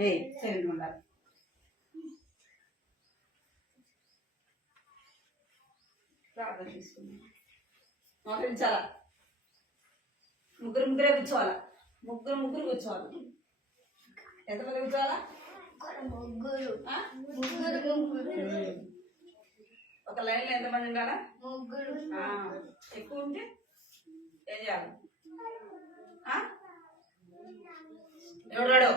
Silent ఉండాలి. ప్రార్థన తీసుకుందాం. మోకరించాలా? ముగ్గురు ముగ్గురే కూర్చోవాలా? ముగ్గురు కూర్చోవాలి. ఎంతమంది కూర్చోవాలా? ఒక లైన్ లో ఎంతమంది ఉండాలా? ముగ్గురు. ఎక్కువ ఉంటే ఏం చేయాలి? ఎవడాడు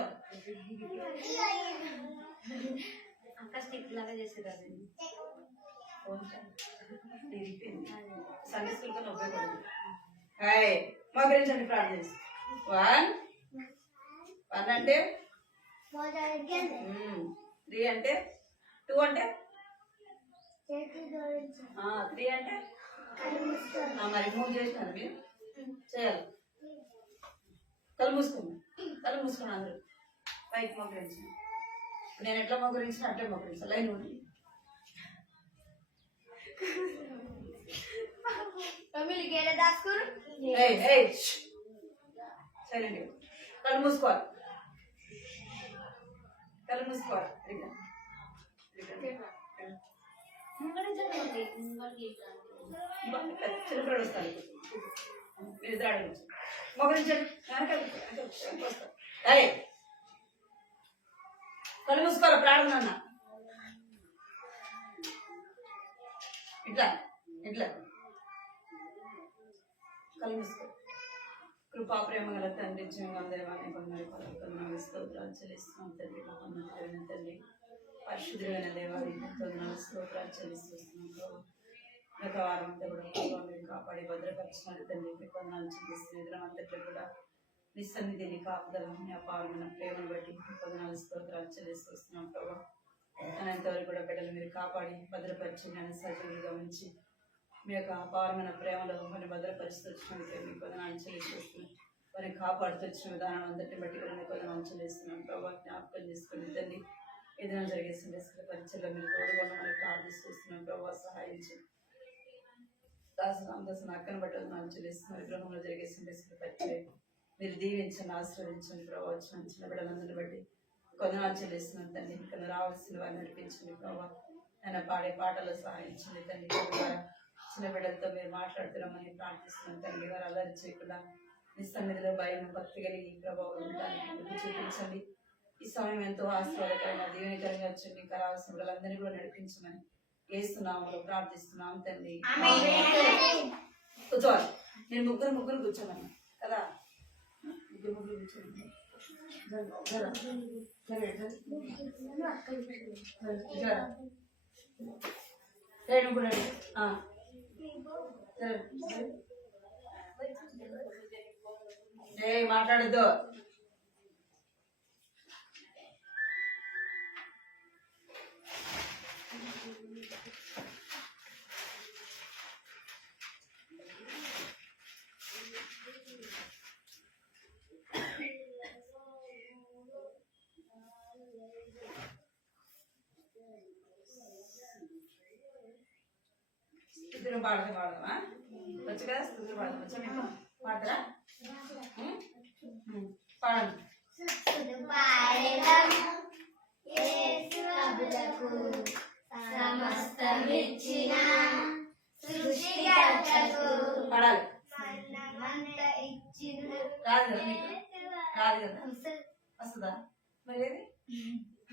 అక్క స్టిక్ లాగా చేసేదాన్ని సండే స్కూల్ కన్నా ఉపయోగపడుతుంది. మోకరించండి, ప్రార్థన చేసి. 1 అంటే 3 అంటే 2 అంటే 3 అంటే మరి 3 చేసినారు మీరు చేయాలి. కళ్ళు మూసుకున్నాను అందరూ పైకి మోకరించిన. నేను ఎట్లా మోకరించిన అట్లే మోకరించాను. లైన్ ఉంది. సైలెంట్. కళ్ళు మూసుకోవాలి. చిన్నపిల్లలు వస్తారు. మీరు ఇద్దరు మొగరించండి. కళ్ళు మూసుకోవాలి. ప్రార్థన అన్న ఇట్లా కళ్ళు మూసుకో. కృపా ప్రేమ గల తండ్రి, జీవంగా దేవాన్ని కొందరు స్తోత్రాలు చెల్లిస్తున్నాం తండ్రి. మహోన్నతుడైన తండ్రి, పరిశుద్ధుడైన దేవాన్ని కొందరు స్తోత్రాలు చెల్లిస్తున్నాం. గత వారం అంతా కూడా మీరు కాపాడి భద్రపరిచినారు తండ్రి. మీ కొందరు చెల్లిస్తున్న ఎదురం అంతట్లో కూడా మీ సన్నిధిని కాపుదల, మీ అపారమైన ప్రేమను బట్టి కొందరు స్తోత్రాలు చెల్లిస్తున్నాం ప్రభావ. అనంతవరకు కూడా బిడ్డలు మీరు కాపాడి భద్రపరిచి నేను సజీవులుగా ఉంచి మీ యొక్క అపారమైన ప్రేమలో కొన్ని భద్రపరిస్తూ వచ్చినందుకే మీ కొందనాలు చెల్లిస్తున్నాం. వారిని కాపాడుతూ వచ్చిన విధానం అంతటిని బట్టి కూడా మీ కొందనాలు చెల్లిస్తున్నాం ప్రభావ. జ్ఞాపకం చేసుకుని తండ్రి, ఏదైనా జరిగే సందేశాల పరిచయలో మీరు తోడుగొండమని ప్రార్థిస్తున్నాం ప్రభావ. సహాయించి దాసన అక్కను బట్టి వదనాలు చెల్లిస్తున్నారు. గృహంలో జరిగే సందేశాల పరిచయం మీరు దీవించండి, ఆశీర్వదించండి ప్రభావ. వచ్చిన చిన్న బిడ్డలందరిని బట్టి కొందనాలు చెల్లిస్తున్నాం తండ్రి. ఇక్కడ రావాల్సిన వారిని నడిపించండి ప్రభావ. ఆయన పాడే పాటలు సహాయించండి తండ్రి. చిన్న బిడ్డలతో మీరు మాట్లాడుతున్నామని ప్రార్థిస్తున్నాం తండ్రి. వారు అల్లరి చేయకుండా మీ సన్నిధిలో భయం, భక్తి కలిగి ప్రభావం ఉండడానికి చూపించండి. ఈ సమయం ఎంతో ఆశీర్వాదకరంగా దీవెనకరంగా వచ్చింది. ఇంకా రావాల్సిన బిడ్డలందరినీ కూడా నడిపించమని ఏస్తున్నాము ప్రార్థిస్తున్నాం తండ్రి. కూర్చోవాలి. నేను ముగ్గురు కూర్చోమన్నా కదా. ముగ్గురు కూర్చోండి. మాట్లాడద్దు. స్థుతులు పాడదామా? వచ్చు కదా, స్థుతులు పాడదాం. వచ్చా మీకు? పాడతారా? పాడండి. పాడాలి. రాదు కదా మీకు? రాదు కదా? వస్తుందా మరి? ఏది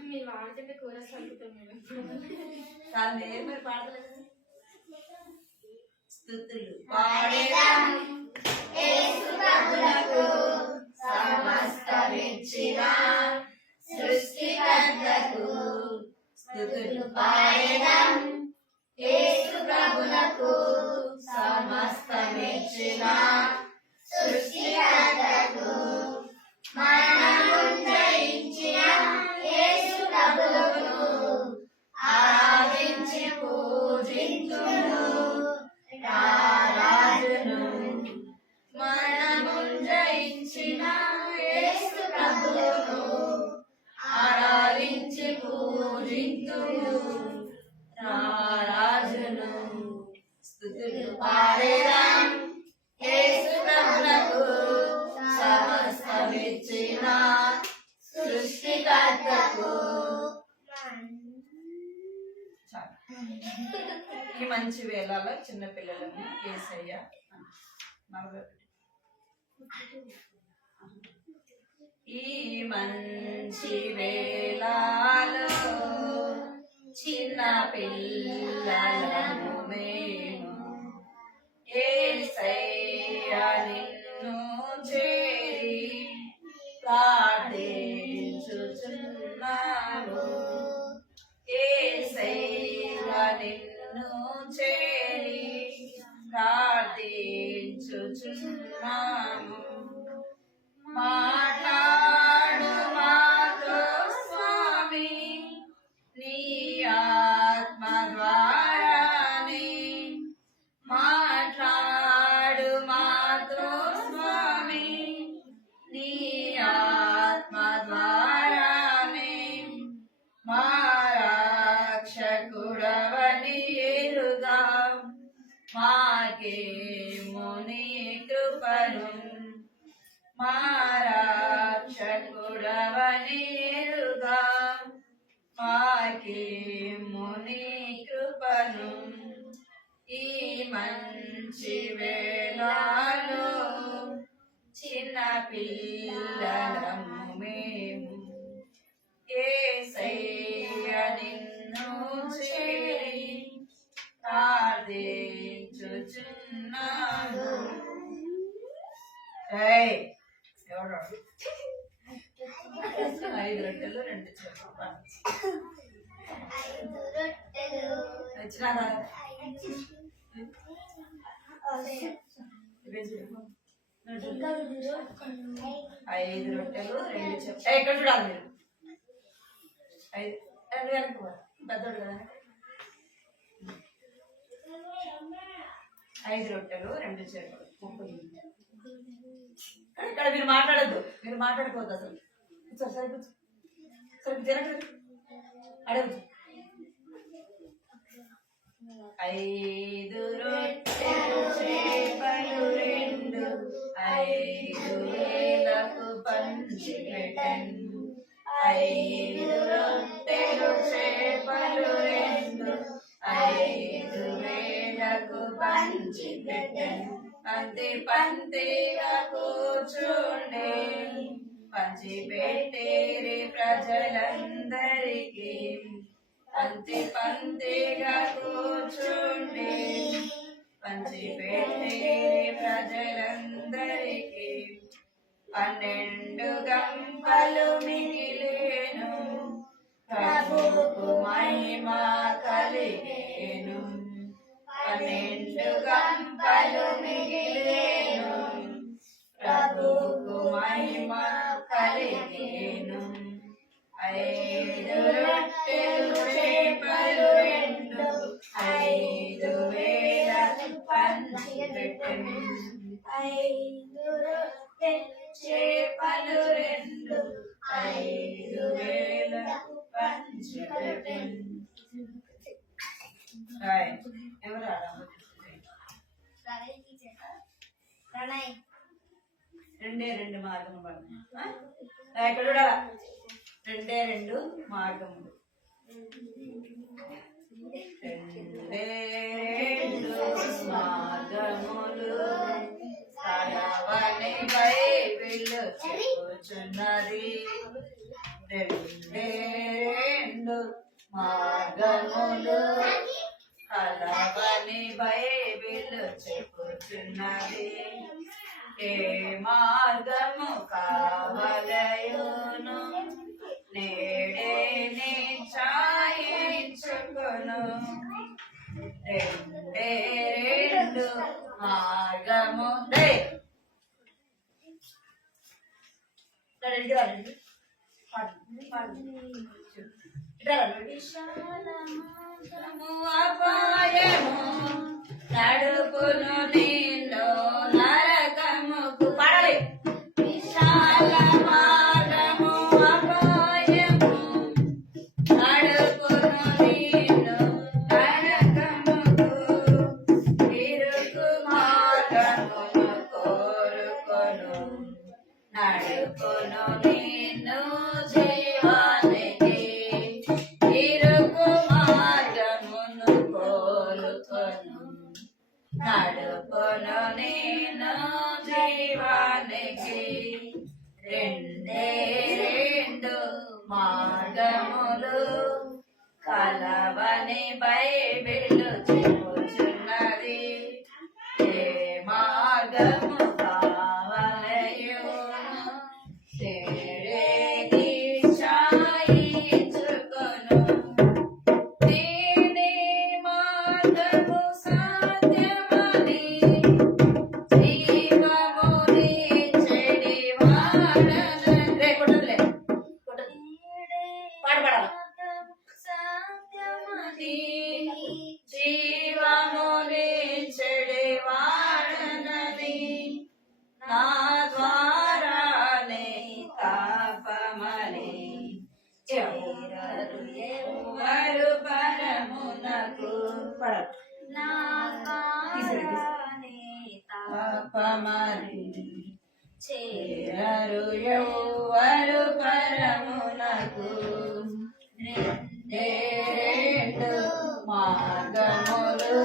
మీరు పాడుతుంటే కోరస్ అనుకుంటాం మేము. కాదు నేను మరి పాడతలేదు. స్తుతులు పాడేదాం యేసు ప్రభువుకు, సమస్తమిచ్చిన సృష్టికర్తకు. స్తుతులు పాడేదాం యేసు ప్రభువుకు, సమస్తమిచ్చిన సృష్టికర్తకు. మరణమును జయించిన యేసు ప్రభువుకు ఆరాధించి పూజించుము రారాజును. మరణమును జయించిన యేసు ప్రభువును ఆరాధించి పూజించుము రారాజును. స్తుతులు పాడేదాం మంచి వేళలో చిన్న పిల్లలను యేసయ్య 41 ఈ మంచి వేళలో చిన్న పిల్లలను మేము యేసయ్య నిన్ను చేరి ప్రార్థించుచున్నాము యేసయ్య నిన్ను చేరి ప్రార్థించుచున్నాము మాట్లాడు మాతో స్వామి నీ ఆత్మ ద్వారానే మాట్లాడు మాతో స్వామి నీ ఆత్మ ద్వారానే మా రక్షకుడవని ఎరుగా మాకేమో నీ కృపను మా రక్షకుడవని ఎరుగా మాకేమో నీ కృపను ఈ మంచి వేళలో చిన్న పిల్లలము మేము యేసయ్య నిన్ను చేరి ప్రార్థించుచున్నాము ఎవరు 5 రొట్టెలు 2 చేపలు వచ్చినారా 5 రొట్టెలు 2 చేపలు ఎక్కడ చూడాలి మీరు 5 వెనక్కి పెద్దోడు కదా 5 రొట్టెలు 2 చేపలు 30 ఇక్కడ మీరు మాట్లాడద్దు మీరు మాట్లాడుకోవద్దు అసలు కూర్చో సరే కూర్చో సరే జరగదు అడగదు 5 రొట్టెలు చేపలు 2 5,000కు పంచిపెట్టెను 5 రొట్టెలు చేపలు 2 5,000కు పంచిపెట్టెను పంతి పంతిగా కూర్చుండే పంచిపెట్టేరి ప్రజలందరికీ పంతి పంతిగా కూర్చుండే పంచిపెట్టేరి ప్రజలందరికీ 12 గంపలు మిగిలేను ప్రభువుకు మహిమ కలిగేను 12 గంపలు మిగిలేను ప్రభువుకు మహిమ కలిగేను 5 రొట్టెలు చేపలు 2 5,000కు పంచిపెట్టెను 5 రొట్టెలు చేపలు 2 5,000కు పంచిపెట్టెను ఎవరు రెండే 2 మార్గములు ఎక్కడ చూడాలా 2 మార్గములు 2 మార్గములు చదవని బైబిల్ చెప్పుచున్నది 2 మార్గములు చదవని బైబిల్ చెప్పుచున్నది ఏ మార్గము కావలయును నేడే నిశ్చయించుకొను 2 మార్గము అపాయము నడుపును నిన్ను నరకముకు పడాలి విశాల మార్గము అపాయము నడుపును నిన్ను నరకముకు ఇరుకు మార్గమును కోరుకొను నడుపును నిన్ను జీవానికి ఇరుకు మార్గమును కోరుకొను నడుపును నేను జీవానికి రెండే రెండు మార్గములు కలవని బైబిలు చెప్పుచున్నది. ఏ మార్గము కావలయో తేరేది చాయించుకొను. నేనే మార్గము సత్యమని జీవముని చెడివాడనని. రే కొట్టదులే కొట్టదు పాడబడాలి. సత్యమని జీవముని చెడివాడనని నా ద్వారానే తాపమని చేరరు ఎవరు పరమునకు. నా ద్వారానే తాపమని చేరరు ఎవరు పరమునకు. రెండే రెండు మార్గములు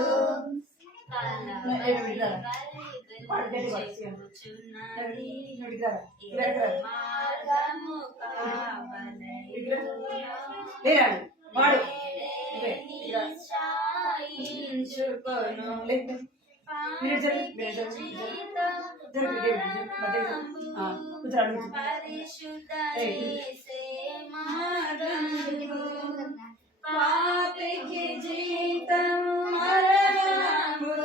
పాపికి జీతం మరణము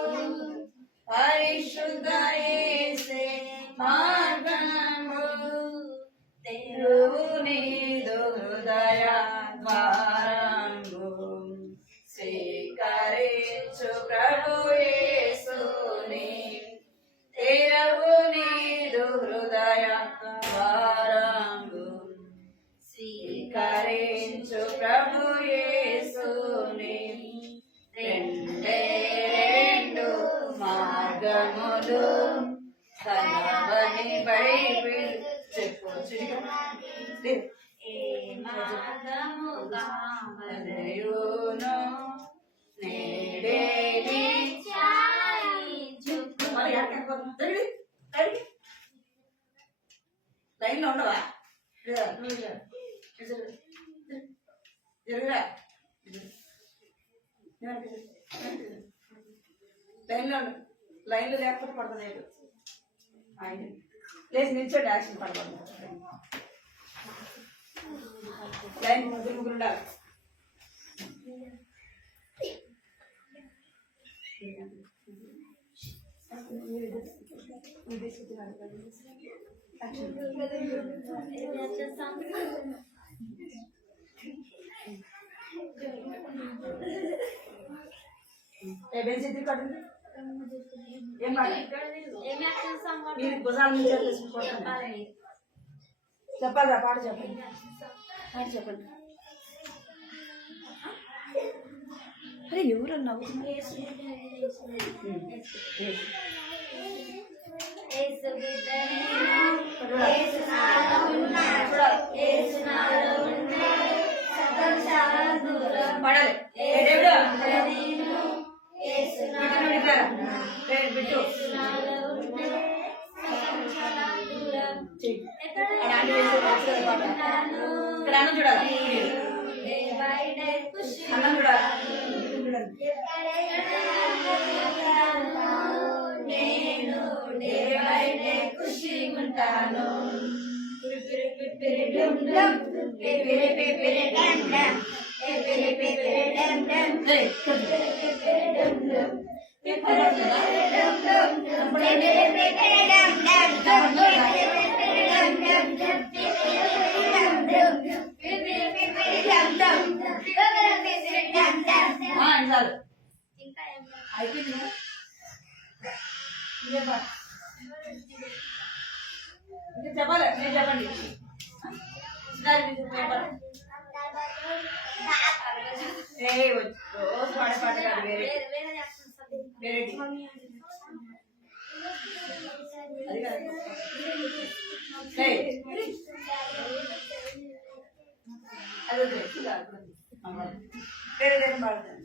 పరిశుద్ధ యేసే మార్గము. దేవుని హృదయ ద్వారము స్వీకరించు ప్రభు యేసుని. దేవుని హృదయ ద్వారము స్వీకరించు ప్రభు యేసుని. రెండే రెండు మార్గములు కలవని బైబిల్ చెప్పుచున్నది. ఏ మార్గము కావలయును నేడేది చాయించుకొను. మరి లైన్లో ఉండవా? జరుగురా లైన్లో లేకపోతే పడుతుంది. లేచి నిల్చోండి, యాక్షన్ పడబడుతుంది. లైన్ ముగ్గురు ముగ్గురు ఉండాలి. ఏం మీరు భుజాల నుంచి చెప్పాలి. పాట చెప్పండి, పాట చెప్పండి. అరే ఎవరన్నా నవ్వుతున్నారు? పడాలి బిట్టు ఇక్కడ అన్నం చూడాలి, అన్నం చూడాలి. నేను ఖుషిగా ఉంటాను. అయిపోయింది. ఇంకా చెప్పాలి, మీరు చెప్పండి. రోజు పాడే పాట కాదు, వేరే వేరేటి అది కాదు. అది వద్దు, వేరే వేరే పాడుతుంది.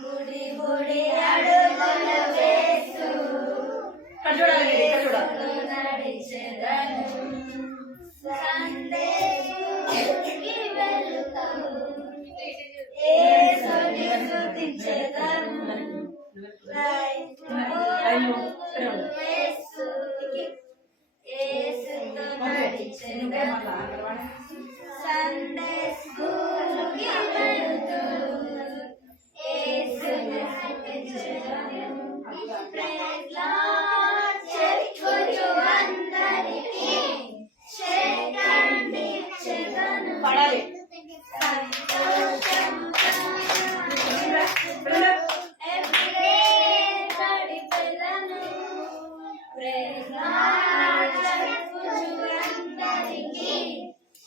బుడి బుడి అడుగులు వేస్తూ నడిచెదను సందేశునికి వెలుగును యేసుని స్తుతించెదను యేసుతో నడిచెదను సండే స్కూలుకి వెళుతూ యేసుని స్తుతించెదను ప్రైజ్ లార్డ్ చెప్పుచు అందరికీ షేక్ హ్యాండ్ ఇచ్చెదను పడాలి ఎవ్రీడే గడిపెదను ప్రైజ్ లార్డ్ చెప్పుచు అందరికీ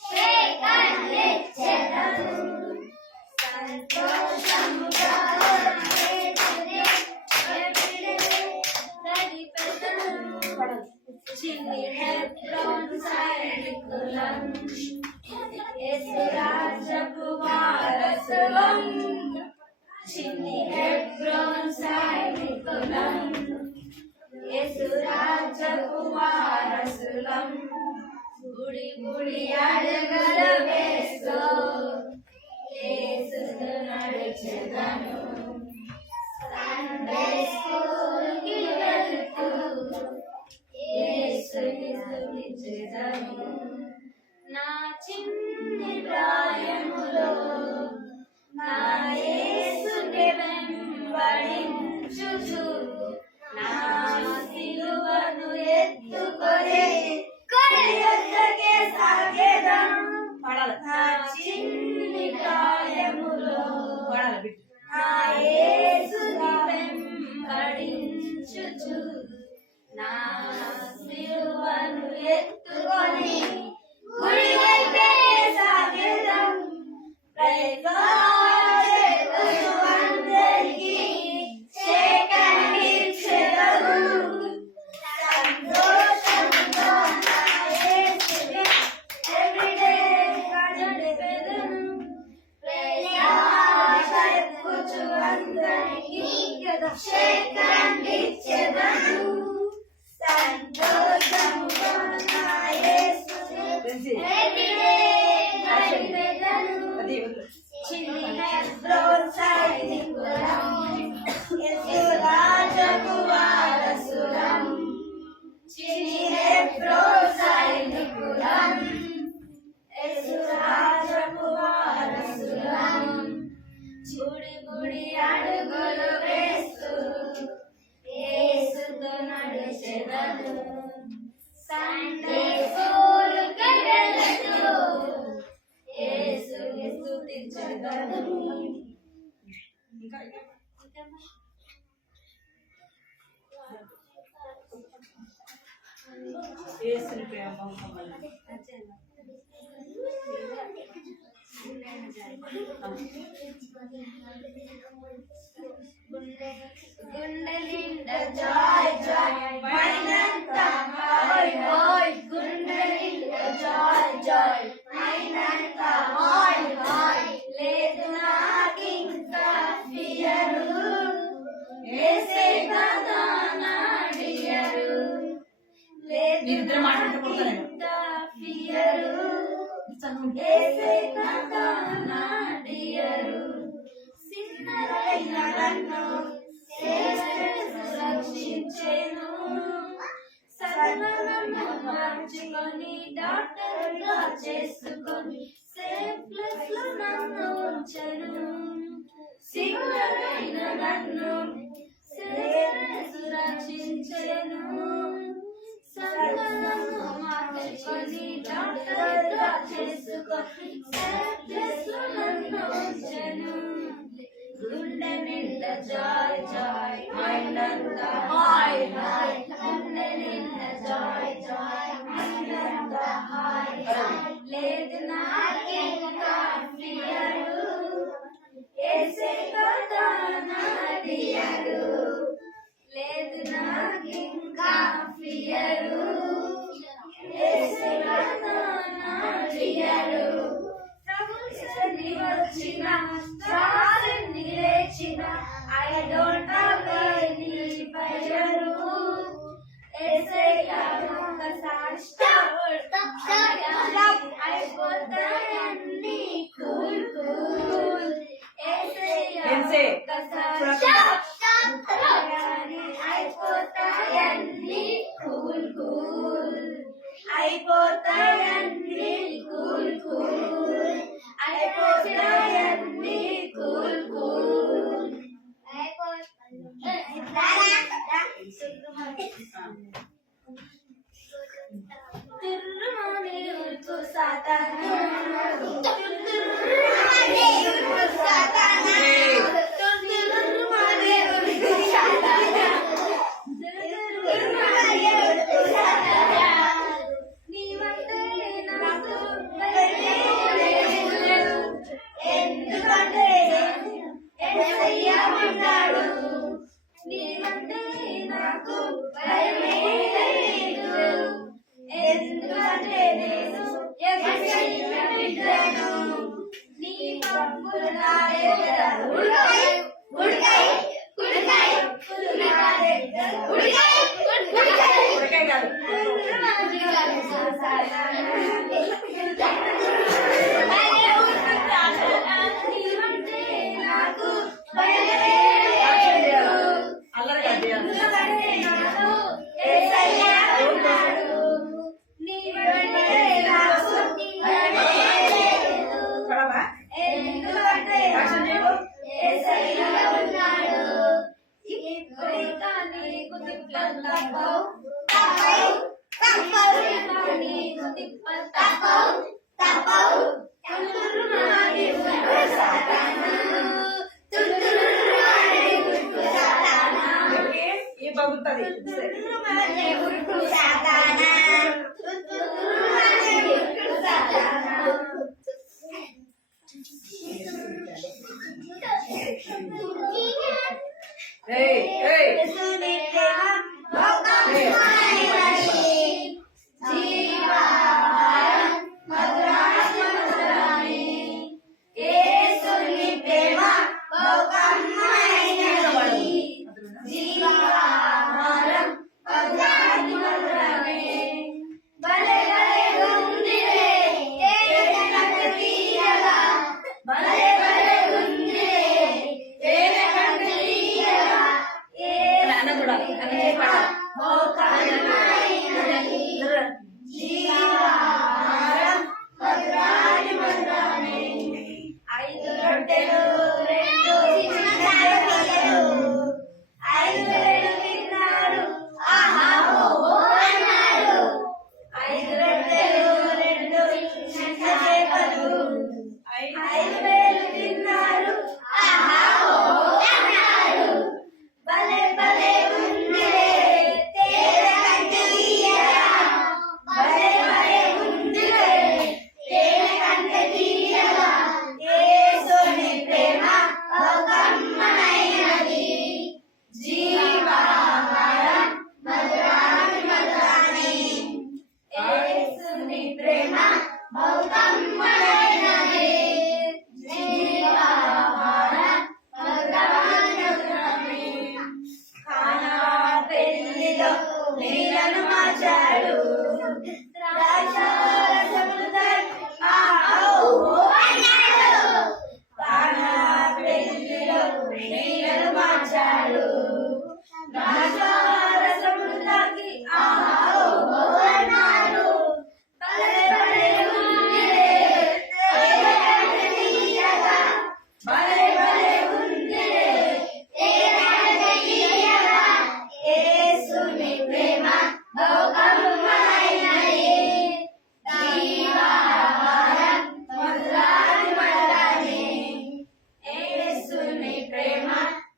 షేక్ హ్యాండ్ ఇచ్చెదను సంతోషముగా చిన్ని హెబ్రోను సైనికులం యేసు రాజ్యపు వారసులం చిన్ని హెబ్రోను సైనికులం యేసు రాజ్యపు వారసులం బుడి బుడి అడుగులు వేస్తూ యేసుతో నడిచెదను సండే స్కూలుకి వెళుతూ యేసుని స్తుతించెదను నా చిన్ని ప్రాయములో నా యేసుని వెంబడించుచు నా సిలువను ఎత్తుకొని యొద్దకే సాగెదను నా చిన్ని ప్రాయములో నా యేసుని వెంబడించుచు నా సిలువను ఎత్తుకొని గుడి వైపే సాగెదం ప్రైజ్ లార్డ్ చెప్పుచు అందరికీ షేక్ హ్యాండ్ ఇచ్చెదను సంతోషంతో నా యేసుని ఎవ్రీడే గడిపెదను ప్రైజ్ లార్డ్ చెప్పుచు అందరికీ షేక్ హ్యాండ్ ఇచ్చెదను సంతోషముగా నా యేసుని ఎవ్రీడే గడిపెదను చిన్ని హెబ్రోను సైనికులం యేసు రాజ్యపు వారసులం చిన్ని హెబ్రోను సైనికులం యేసు రాజ్యపు వారసులం బుడి బుడి అడుగులు వేస్తూ యేసుతో నడిచెదను సండే స్కూలుకి వెళుతూ యేసుని స్తుతించెదను యేసుని ప్రేమ మమ్మల్ని గుండె నిండా జాయ్ జాయ్ మైనంతా హాయ్ హాయ్ గుండె నిండా జాయ్ జాయ్ మైనంతా హాయ్ హాయ్ లేదు నాకింకా ఫియరు యేసే కదా నా డియరు లేదు నాకింకా ఫియరు యేసే కదా నా డియరు సిన్నరైన నన్ను రక్షించెను సర్వనన్ను మార్చుకొని డాక్టర్గా చేసుకొని సేఫ్ ప్లేస్ లో నన్ను ఉంచెను సిన్నరైన నన్ను రక్షించెను సర్వనన్ను మార్చుకొని డాక్టర్గా చేసుకొని సేఫ్ ప్లేస్ లో నన్ను ఉంచెను గుండె నిండా జాయ్ జాయ్ మైండంతా హాయ్ హాయ్ గుండె నిండా జాయ్ జాయ్ మైండంతా హాయ్ హాయ్ లేదు నాకింకా ఫియరు యేసే కదా నా డియరు లేదు నాకింకా ఫియరు యేసే కదా నా ఉరుకు సాతానా తుర్రుమనే ఉరుకు సాతానా తుర్రుమనే ఉరుకు సాతానా తుర్రుమనే ఉరుకు సాతానా నీవంటే నాకు భయమే లేదు ఎందుకంటే యేసయ్య ఉన్నాడు నీవంటే నాకు భయమే లేదు ఎందుకంటే నేను యేసయ్య బిడ్డను నీ పంపులు నా దగ్గర ఉడకాయి ఉడకాయి ఉడకాయి ఉడకాయి ఉడకాయి ఉడకాయి ఉడకాయి కాదు నీవంటే నాకు భయమే అల్లరి కాదు ఎందుకంటే నాకు యేసయ్య ఉన్నాడు నీవంటే నాకు భయమే లేదు పడవా ఎందుకంటే నాకు యేసయ్య ఉన్నాడు ఇప్పుడికా నీకు తిప్పలు తప్పవు తప్పవు తప్పవు నీకు తిప్పలు తప్పవు తప్పవు తుర్రుమనే ఉరుకు సాతానా తుర్రుమనే ఉరుకు సాతానా ఈ బాగుంటది తుర్రుమనే ఉరుకు సాతానా తుర్రుమనే ఉరుకు సాతానా ఏయ్ ఏయ్ యేసుని ప్రేమ లోకమైనది జీవాహారం మధురాత్మధురాని యేసుని ప్రేమ లోకమైనది జీవాహారం మధురాత్మధురాని భలే భలే ఉందిరే తేనె తీయగా భలే భలే ఉందిరే తేనె తీయగా అన్న చూడాలి అన్న చెప్పాలి లోకమైనది జీవాహారం మధురాని మధురాని ఐదు రొట్టెలు రెండు చిన్న చేపలు ఐదు వేలు తిన్నారు ఆహా ఓహో అన్నారు ఐదు రొట్టెలు రెండు చిన్న చేపలు ఐదు వేలు తిన్నారు ఆహా ఓహో అన్నారు భలే భలే ఉందిరే తేనె కంటే తీయగా భలే భలే ఉందిరే తేనె కంటే తీయగా యేసుని ప్రేమ లోకమైనది జీవాహారం మధురాని మధురాని యేసుని ప్రేమ లోకమైనది జీవాహారం మధురాని మధురాని కానా పెళ్లిలో నీళ్ళను మార్చాడు ద్రాక్షారసమును తాగి ఓహో అన్నాడు కానా పెళ్లిలో నీళ్ళను మార్చాడు ద్రాక్షారసమును తాగి ఓహో అన్నాడు భలే భలే ఉందిరే తేనె కంటే తీయగా భలే భలే ఉందిరే తేనె కంటే తీయగా యేసుని ప్రేమ లోకమైనది జీవాహారం మధురాని మధురాని యేసుని ప్రేమ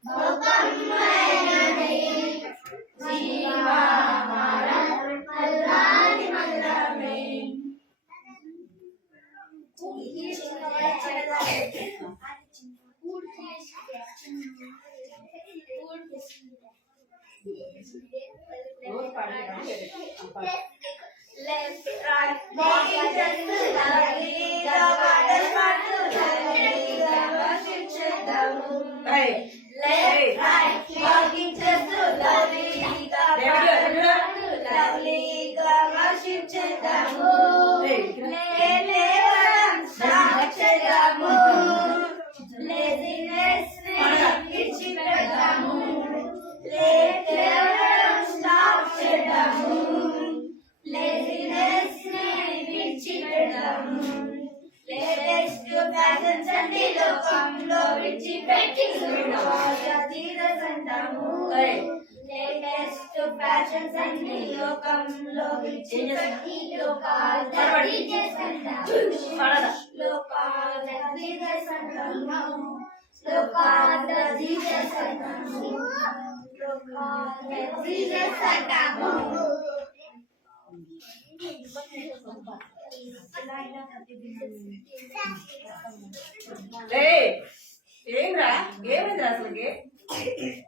లోకమైనది జీవాహారం Madhurani Madhurani Left, right, walking just lovely, the water part to lovely, the worship chedamu. ఏయ్ Left, right, walking just lovely, the water part to lovely, the worship chedamu. Levaram సాక్షరము, laziness ని విడిచిపెడదాము. లేవడం స్టాప్ చేద్దాము, laziness ని విడిచిపెడదాము. లేటెస్ట్ ఫ్యాషన్స్ అన్ని లోకంలో విడిచిపెట్టి తీరసంటాము. Latest fashions అన్ని లోకంలో విడిచిపెట్టి లోకాలు Look at the Jesus at home. Look at the Jesus at home. ఏమిరా ఏమైందిరా అసలుకి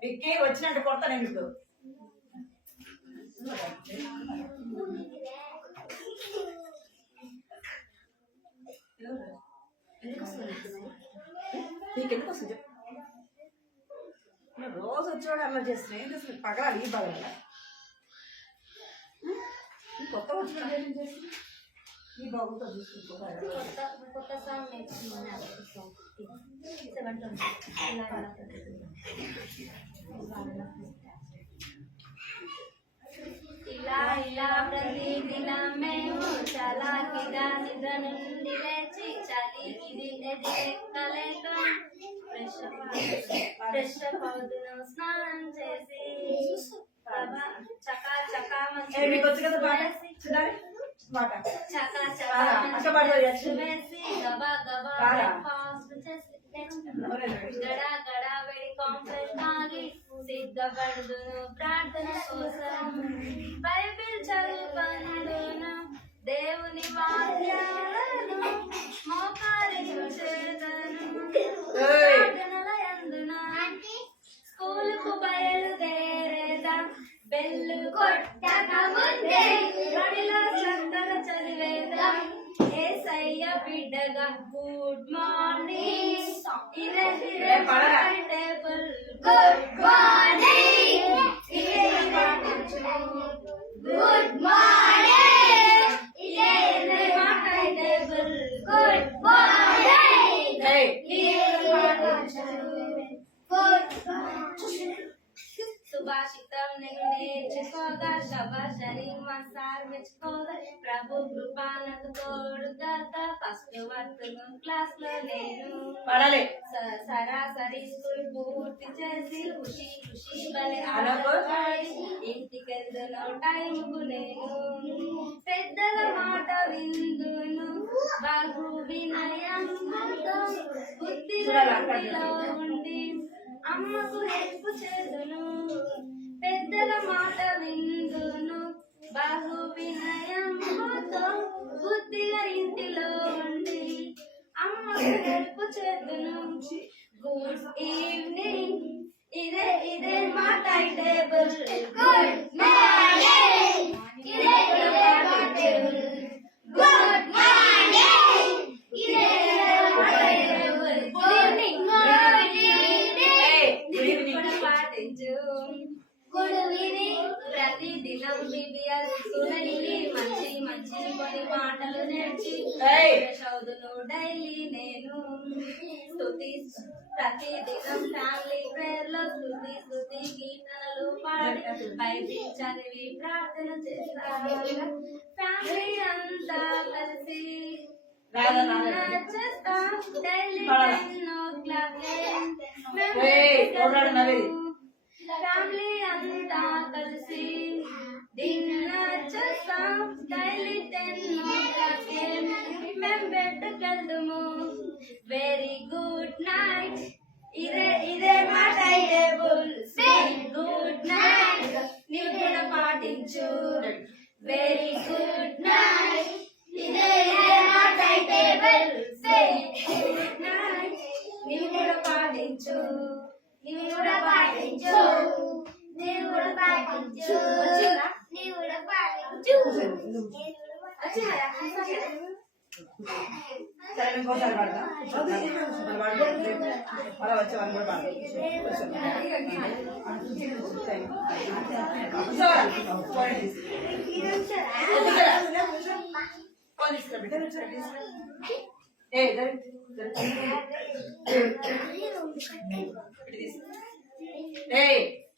విక్కీ వచ్చినట్టు కొడతా నేను ఇప్పుడు నీకెందుకు వస్తుంది రోజు వచ్చేవాడు అలా చేస్తున్నాయి ఏంటి అసలు పగలాలి ఈ పగల కొత్త వచ్చిన ఈ బాగుతో చూసుకుంటూ కొత్త సాంగ్ నేర్చుకున్నాను. ఇలా ఇలా ప్రతిదినం మేము చలాకిగా నిద్ర నుండి లేచి చలికి ఎక్కలేక ఫ్రెష్ అవుతున్నాం స్నానం చేసి చకా చకా చకా చకా వేసి గబా గబా బ్రేక్ఫాస్ట్ చేసి గడా గడా వేడి కాంఫెల్ తాగి సిద్ధపడుదును ప్రార్థన కోసం బైబిల్ చదువుకుందును దేవుని వాక్యాలను మోకరించేదను ప్రార్థనలయందున స్కూలుకు బయలుదేరేదా బెల్లు కొట్టక ముందే బడిలో శ్రద్ధగా చదివేదా ఏసయ్య బిడ్డగా గుడ్ మార్నింగ్ ఇదే టేబుల్ గుడ్ మార్నింగ్ ఇదే గుడ్ మార్నింగ్ ఇదే టేబుల్ గుడ్ మార్నింగ్ సుభాషితం నేను నేర్చుకోగా శబాషని మసార్ మెచ్చుకోగా ప్రభు కృపానకు తోడుగా ఫస్ట్ వర్తకం క్లాస్ లో నేను సరాసరి స్కూల్ పూర్తి చేసి ఖుషి ఖుషి బలి ఇంటికెళ్తున్న టైంకు నేను పెద్దల మాట విందును బాగు వినయంతో బుద్ధిలో ఉండి అమ్మకు హెల్ప్ చేదును పెద్దల మాట విందును బాగు వినయంతో బుద్ధిగా ఇంటిలో ఉండి అమ్మకు హెల్ప్ చేదును గుడ్ ఈవినింగ్ ఇదే మా టైం టేబుల్ గుడ్ మార్నింగ్ ఇదే మా టేబుల్ గుడ్ మార్నింగ్ ఇదే మా టేబుల్ గుడ్ గుడ్ ఈవినింగ్ ప్రతిదినం బిబిఎస్ సునైలి మంచి మంచి కొన్ని మాటలు నేర్చి చదువును డైలీ నేను స్తుతి ప్రతిదినం ఫ్యామిలీ ప్రేయర్ లో స్తుతి కీర్తనలు పాడి బైబిల్ చదివి ప్రార్థన చేస్తాను ఫ్యామిలీ అంతా కలిసి చేస్తాం డైలీ 10 o'clock ఫ్యామిలీ అంతా కలిసి డిన్నర్ చేస్తాం డైలీ 10 o'clock మేము బెడ్కెళ్తాము వెరీ గుడ్ నైట్ ఇదే మా టైం టేబుల్ గుడ్ నైట్ నీవు కూడా పాటించు వెరీ గుడ్ నైట్ ఇదే మా టైం టేబుల్ గుడ్ నైట్ నీవు కూడా పాటించు నీవు కూడా పాటించు నీవు కూడా పాటించు నీవు కూడా పాటించు సరే ఇంకోసారి పాడతా అలా వచ్చే వాళ్ళు కూడా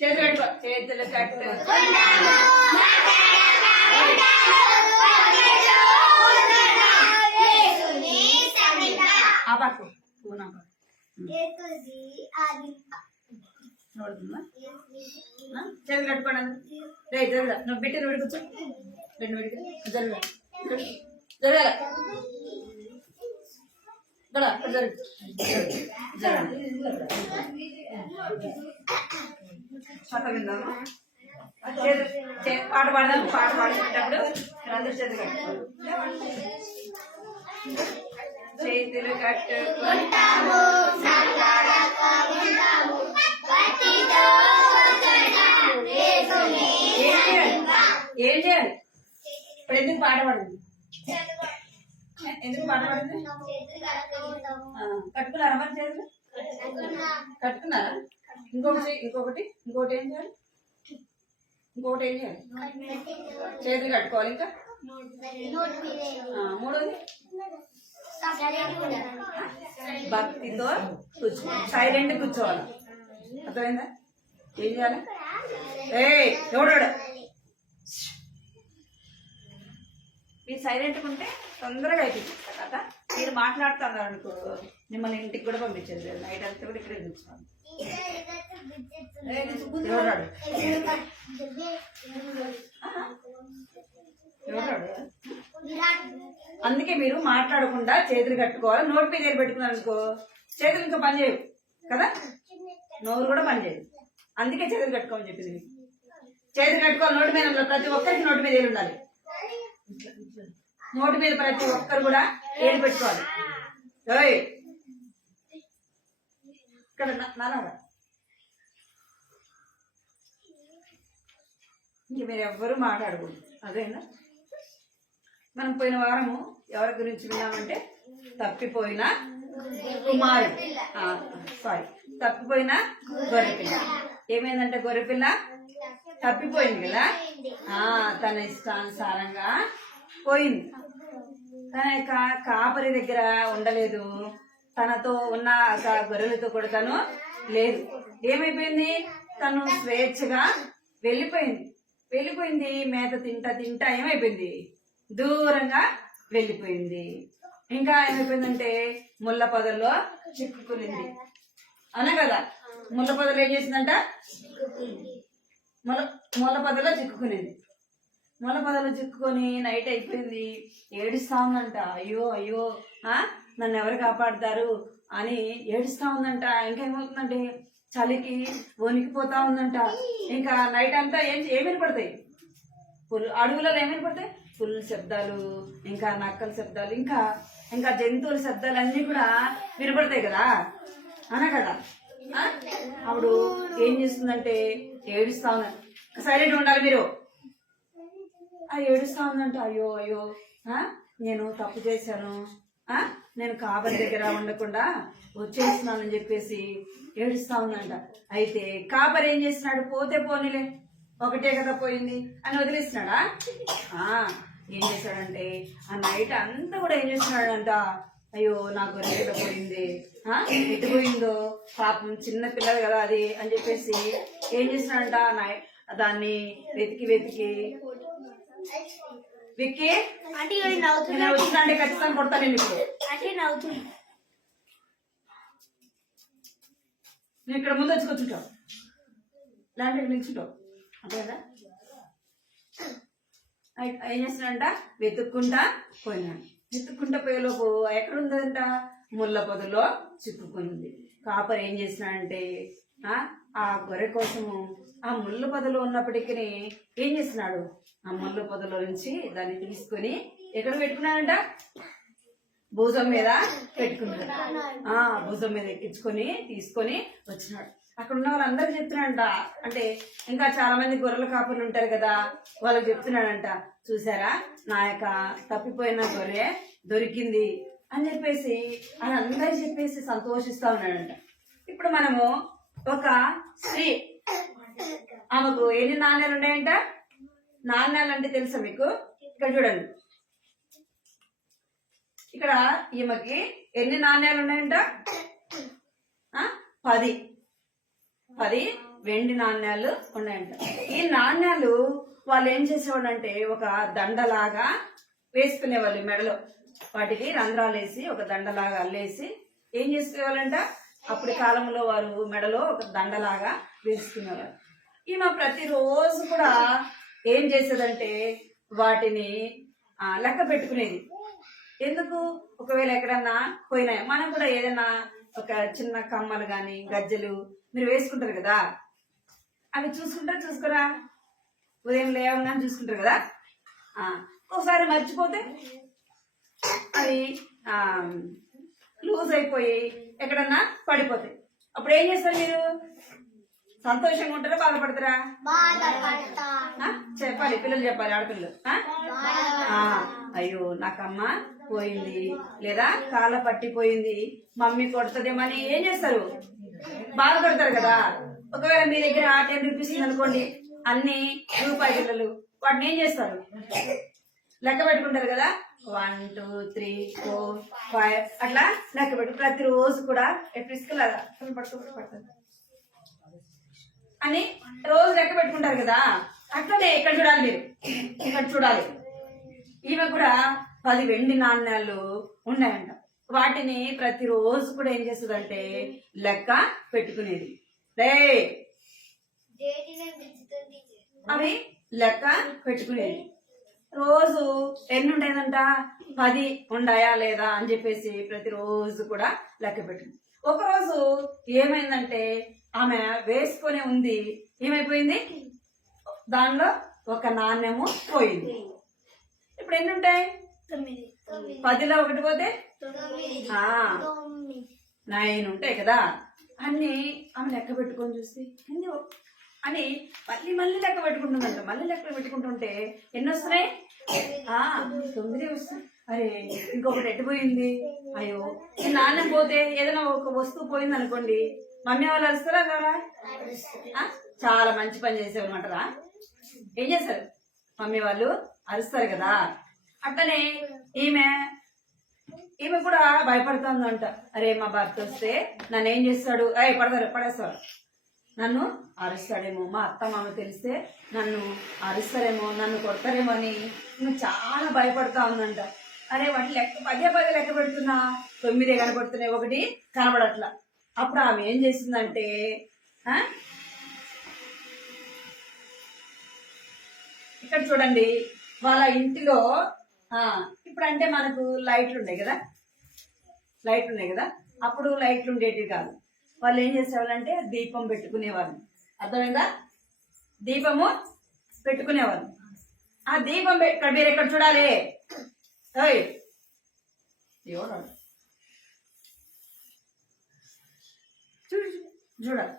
చేతులు పెట్టుకో చేతులు కట్టు ఆపాకు నోడుతుందా చేతులు కట్టుకోండి రే జరుగా నువ్వు పెట్టి నువ్వు కూర్చో రెండు విడికి జరుగా జరగాల జరుగు పాట విందామా? పాట పాడదాం. పాట పాడుకునేటప్పుడు అందరూ చేతులు కట్టుకోవాలి. చేతులు కట్టుకుంటాము, ఏం చేయాలి? ఇప్పుడు ఎందుకు పాట పాడింది? ఎందుకు పాట పాడింది? కట్టుకున్నారా మరి చేతులు? కట్టుకున్నారా? ఇంకొకటి ఏం చేయాలి? ఇంకొకటి ఏం చేయాలి? చేతులు కట్టుకోవాలి. ఇంకా మూడోది భక్తితో కూర్చోవాలి. సైలెంట్ కూర్చోవాలి. అర్థమైందా? ఏం చేయాలి? ఎవడాడు మీరు సైలెంట్గా ఉంటే తొందరగా అయిపోయింది కదా. మీరు మాట్లాడుతున్నారు అనుకో, మిమ్మల్ని ఇంటికి కూడా పంపించేది. నైట్ అంతా కూడా ఇక్కడే కూర్చోవాలి. ఎవడాడు అందుకే మీరు మాట్లాడకుండా చేతులు కట్టుకోవాలి. నోటి మీద ఏరు పెట్టుకున్నారు అనుకో, చేతులు ఇంకా పని చేయవు కదా, నోరు కూడా పని చేయదు. అందుకే చేతులు కట్టుకోమని చెప్పింది. చేతులు కట్టుకోవాలి. నోటి మీద ప్రతి ఒక్కరికి నోటి మీద ఏరు ఉండాలి. నోటి మీద ప్రతి ఒక్కరు కూడా ఏరు పెట్టుకోవాలి. ఇక్కడ నాలాగా ఇంక మీరు ఎవ్వరూ మాట్లాడకూడదు. అదేనా? మనం పోయిన వారము ఎవరి గురించి విన్నామంటే తప్పిపోయిన కుమారుడు, తప్పిపోయిన గొర్రెపిల్ల. ఏమైందంటే గొర్రెపిల్ల తప్పిపోయింది కదా, తన ఇష్టానుసారంగా పోయింది. తన కాపరి దగ్గర ఉండలేదు, తనతో ఉన్న గొర్రెలతో కూడా తను లేదు. ఏమైపోయింది? తను స్వేచ్ఛగా వెళ్ళిపోయింది. మేత తింటా ఏమైపోయింది? దూరంగా వెళ్ళిపోయింది. ఇంకా ఏమైపోయిందంటే ముళ్ళ పొదల్లో చిక్కుకునింది. అనే కదా, ముళ్ళ పొదలు ఏం చేసిందంట? ముళ్ళ పొదలో చిక్కుకునింది. ముళ్ళ పొదలో చిక్కుకొని నైట్ అయిపోయింది. ఏడుస్తా ఉందంట. అయ్యో నన్ను ఎవరు కాపాడుతారు అని ఏడుస్తా ఉందంట. ఇంకా ఏమవుతుందంటే చలికి వణికిపోతా ఉందంట. ఇంకా నైట్ అంతా ఏమేమి పడతాయి? అడవులలో ఏమేమి పడతాయి? ఫుల్ శబ్దాలు, ఇంకా నక్కల శబ్దాలు, ఇంకా జంతువుల శబ్దాలు అన్నీ కూడా వినపడతాయి కదా కదా. అప్పుడు ఏం చేస్తుందంటే ఏడుస్తా ఉందంట. సైలెంట్ ఉండాలి మీరు. ఏడుస్తా ఉందంట. అయ్యో నేను తప్పు చేశాను, నేను కాపరి దగ్గర ఉండకుండా వచ్చేస్తున్నానని చెప్పేసి ఏడుస్తా ఉందంట. అయితే కాపరి ఏం చేస్తున్నాడు? పోతే పోనీలే, ఒకటే కదా పోయింది అని వదిలేస్తున్నాడా? ఏం చేశాడంటే ఆ నైట్ అంతా కూడా ఏం చేస్తున్నాడంట? అయ్యో నా గొర్రె పోయింది, ఎటు పోయిందో పాపం, చిన్న పిల్లలు కదా అది అని చెప్పేసి ఏం చేస్తున్నాడంట? దాన్ని వెతికి విక్కి వచ్చినంటే ఖచ్చితంగా కొడతాను నేను. ఇప్పుడు నేను ఇక్కడ ముందు వచ్చి కూర్చుంటావు, ఇలాంటి నిల్చుంటావు. అంతే కదా. ఏం చేస్తున్నాడంట? వెతుక్కుంటా పోయేలోపు ఎక్కడుందంట? ముళ్ళ పొదలో చిక్కుకుంది. కాపరి ఏం చేస్తున్నాడంటే ఆ గొర్రె కోసము ఆ ముళ్ళ పొదలో ఉన్నప్పటికీ ఏం చేస్తున్నాడు? ఆ ముళ్ళ పొదలో నుంచి దాన్ని తీసుకొని ఎక్కడ పెట్టుకున్నాడంట? భుజం మీద పెట్టుకున్నాడు. భుజం మీద ఎక్కించుకొని తీసుకొని వచ్చినాడు. అక్కడ ఉన్న వాళ్ళందరూ చెప్తున్నాడంట. అంటే ఇంకా చాలా మంది గొర్రెల కాపులు ఉంటారు కదా, వాళ్ళకి చెప్తున్నాడంట, చూసారా నా యొక్క తప్పిపోయిన గొర్రె దొరికింది అని చెప్పేసి వాళ్ళందరూ చెప్పేసి సంతోషిస్తా ఉన్నాడంట. ఇప్పుడు మనము ఒక స్త్రీ, ఆమెకు ఎన్ని నాణ్యాలు ఉన్నాయంట? నాణ్యాలు అంటే తెలుసా మీకు? ఇక్కడ చూడండి, ఇక్కడ ఈమెకి ఎన్ని నాణ్యాలు ఉన్నాయంట? 10 వెండి నాణ్యాలు ఉన్నాయంట. ఈ నాణ్యాలు వాళ్ళు ఏం చేసేవాళ్ళు అంటే ఒక దండలాగా వేసుకునేవాళ్ళు మెడలో. వాటికి రంధ్రాలు వేసి ఒక దండలాగా అల్లేసి ఏం చేసుకునేవాళ్ళంట? అప్పటి కాలంలో వారు మెడలో ఒక దండలాగా వేసుకునేవారు. ఈమె ప్రతిరోజు కూడా ఏం చేసేదంటే వాటిని లెక్క పెట్టుకునేది. ఎందుకు? ఒకవేళ ఎక్కడన్నా పోయినాయి, మనం కూడా ఏదైనా ఒక చిన్న కమ్మలు కానీ గజ్జలు మీరు వేసుకుంటారు కదా, అవి చూసుకోరా, ఉదయం లేవగానే చూసుకుంటారు కదా. ఒకసారి మర్చిపోతే అవి లూజ్ అయిపోయి ఎక్కడన్నా పడిపోతాయి. అప్పుడు ఏం చేస్తారు మీరు? సంతోషంగా ఉంటారా, బాధపడతారా? చెప్పాలి, పిల్లలు చెప్పాలి, ఆడపిల్లలు. అయ్యో నాకమ్మ పోయింది లేదా కాళ్ళ పట్టిపోయింది, మమ్మీ కొడుతుందేమని ఏం చేస్తారు? బాధపడతారు కదా. ఒకవేళ మీ దగ్గర 10 రూపీస్ అనుకోండి, అన్ని రూపాయి బిళ్ళలు, వాటిని ఏం చేస్తారు? లెక్క పెట్టుకుంటారు కదా. 1 2 3 4 5 అట్లా లెక్క పెట్టి ప్రతిరోజు కూడా ఎట్లా పడుతుంది అని రోజు లెక్క పెట్టుకుంటారు కదా. అట్లనే ఇక్కడ చూడాలి, మీరు ఇక్కడ చూడాలి. ఈమె కూడా 10 వెండి నాణ్యాలు ఉన్నాయంట. వాటిని ప్రతిరోజు కూడా ఏం చేస్తుందంటే లెక్క పెట్టుకునేది. అవి లెక్క పెట్టుకునేది. రోజు ఎన్ని ఉండేదంట? 10 ఉండాయా లేదా అని చెప్పేసి ప్రతిరోజు కూడా లెక్క పెట్టింది. ఒకరోజు ఏమైందంటే ఆమె వేసుకొని ఉంది, ఏమైపోయింది? దానిలో ఒక నాణ్యము పోయింది. ఇప్పుడు ఎన్ని ఉంటాయి? 10లో 1 పోతే 9 ఉంటాయి కదా. అన్ని ఆమె లెక్క పెట్టుకొని చూసి అని మళ్ళీ లెక్క పెట్టుకుంటుందంట. మళ్ళీ లెక్క పెట్టుకుంటుంటే ఎన్ని వస్తున్నాయి? 9 వస్తాయి. అరే ఇంకొకటి ఎట్టిపోయింది, అయ్యో ఈ నాణ్యం పోతే ఏదైనా ఒక వస్తువు పోయింది అనుకోండి, మమ్మీ వాళ్ళు అరుస్తారా కదా? చాలా మంచి పని చేసేవన్నమాటరా. ఏం చేస్తారు? మమ్మీ వాళ్ళు అరుస్తారు కదా. అట్లనే ఈమె కూడా భయపడుతుందంట. అరే మా భర్త వస్తే నన్ను ఏం చేస్తాడు? పడేస్తాడు, నన్ను అరుస్తాడేమో, మా అత్త మామ తెలిస్తే నన్ను అరుస్తారేమో, నన్ను కొడతారేమో అని ఈమె చాలా భయపడుతూ ఉందంట. అరే వాటి లెక్క 10 లెక్క పెడుతున్నా, 9 కనబడుతున్నాయి, 1 కనబడట్లా. అప్పుడు ఆమె ఏం చేసిందంటే ఇక్కడ చూడండి, వాళ్ళ ఇంటిలో ఇప్పుడు అంటే మనకు లైట్లు ఉన్నాయి కదా. అప్పుడు లైట్లు ఉండేటివి కాదు. వాళ్ళు ఏం చేసేవాళ్ళంటే దీపం పెట్టుకునేవాళ్ళు. అర్థమైందా? దీపము పెట్టుకునేవాళ్ళు. ఆ దీపం మీరు ఎక్కడ చూడాలి? చూడాలి.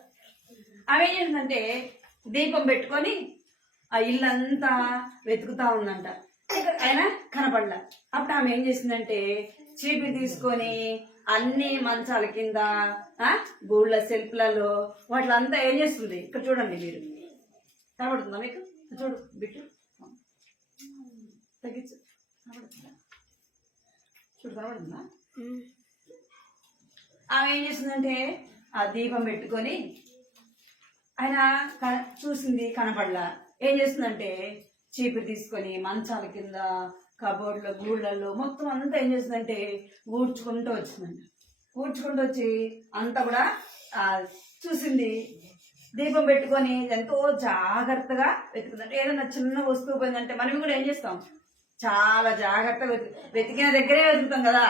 ఆమె ఏం చేసిందంటే దీపం పెట్టుకొని ఆ ఇల్లంతా వెతుకుతా ఉందంట. అయినా కనపడలా. అప్పుడు ఆమె ఏం చేసిందంటే చీపిరి తీసుకొని అన్ని మంచాల కింద, గూళ్ళ సెల్ఫ్లలో వాటిలంతా ఏం చేస్తుంది? ఇక్కడ చూడండి, మీరు కనబడుతుందా మీకు? చూడు బిట్టు తగ్గించు, చూడు కనబడుతుందా? ఆమె ఏం చేసిందంటే ఆ దీపం పెట్టుకొని ఆయన చూసింది, కనపడలా. ఏం చేస్తుందంటే చీపురు తీసుకొని మంచాల కింద, కబోర్డ్లో, గూళ్ళల్లో మొత్తం అంతా ఏం చేస్తుందంటే ఊడ్చుకుంటూ వచ్చిందంట. ఊడ్చుకుంటూ వచ్చి అంతా కూడా చూసింది. దీపం పెట్టుకొని ఎంతో జాగ్రత్తగా వెతుకుతుందంటే. ఏదైనా చిన్న వస్తువు పోయిందంటే మనం కూడా ఏం చేస్తాం? చాలా జాగ్రత్తగా వెతికిన దగ్గరే వెతుకుతాం కదా,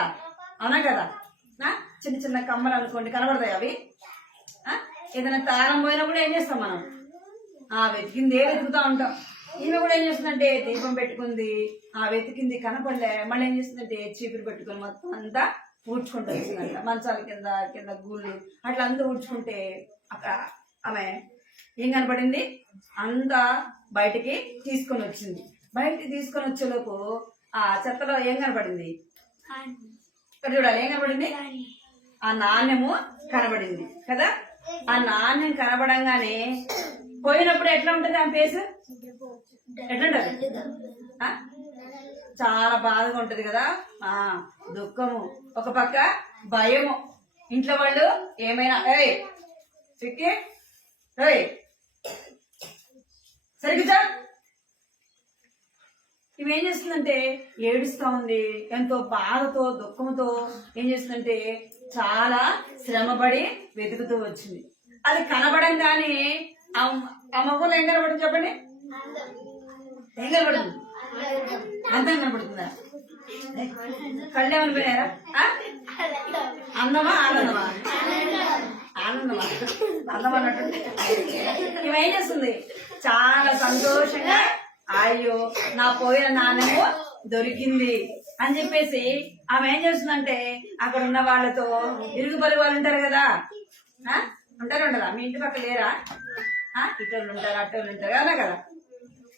అవునా కదా? చిన్న చిన్న కమ్మలు అనుకోండి, కనబడతాయి అవి. ఏదైనా తారం పోయినా కూడా ఏం చేస్తాం మనం? వెతికిందే వెతుకుతా ఉంటాం. ఈమె కూడా ఏం చేస్తుందంటే దీపం పెట్టుకుంది, వెతికింది, కనపడలే. మళ్ళీ ఏం చేస్తుందంటే చీపురు పెట్టుకొని మొత్తం అంతా ఊడ్చుకుంటూ వచ్చిందంట. మంచాల కింద గూళ్ళు అట్లా అంతా ఊడ్చుకుంటే అక్కడ ఆమె ఏం కనపడింది? అంతా బయటికి తీసుకొని వచ్చింది. బయటికి తీసుకొని వచ్చేలోపు ఆ చెత్తలో ఏం కనపడింది? ఇక్కడ చూడాలి, ఏం కనపడింది? ఆ నాణ్యము కనబడింది కదా. ఆ నాణ్యం కనబడంగానే పోయినప్పుడు ఎట్లా ఉంటుంది ఆ ఫేస్? ఎట్లుంటది? చాలా బాధగా ఉంటది కదా. దుఃఖము, ఒక పక్క భయము. ఇంట్లో వాళ్ళు ఏమైనా సరిగ్గా ఇవేం చేస్తుందంటే ఏడుస్తూ ఉంది. ఎంతో బాధతో, దుఃఖంతో ఏం చేస్తుందంటే చాలా శ్రమపడి వెతుకుతూ వచ్చింది. అది కనబడంగానే ఆ మగవాళ్ళు ఏం కనబడుతుంది చెప్పండి? ఏం కనబడుతుంది? అంతం కనబడుతుందా? కళ్ళు ఏమని పోయారా? అందమా ఆనందమా? ఆనందమా? అందం అన్నట్టు ఈమె ఏం చేస్తుంది? చాలా సంతోషంగా అయ్యో నా పోయిన నాణ్యము దొరికింది అని చెప్పేసి ఆమె ఏం చేస్తుందంటే అక్కడ ఉన్న వాళ్ళతో ఇరుగు పొరుగు వాళ్ళు ఉంటారు కదా, ఉంటారా ఉండరా? మీ ఇంటి పక్క లేరా? ఇటోళ్ళు ఉంటారు అట్టోళ్ళు ఉంటారు కదా కదా.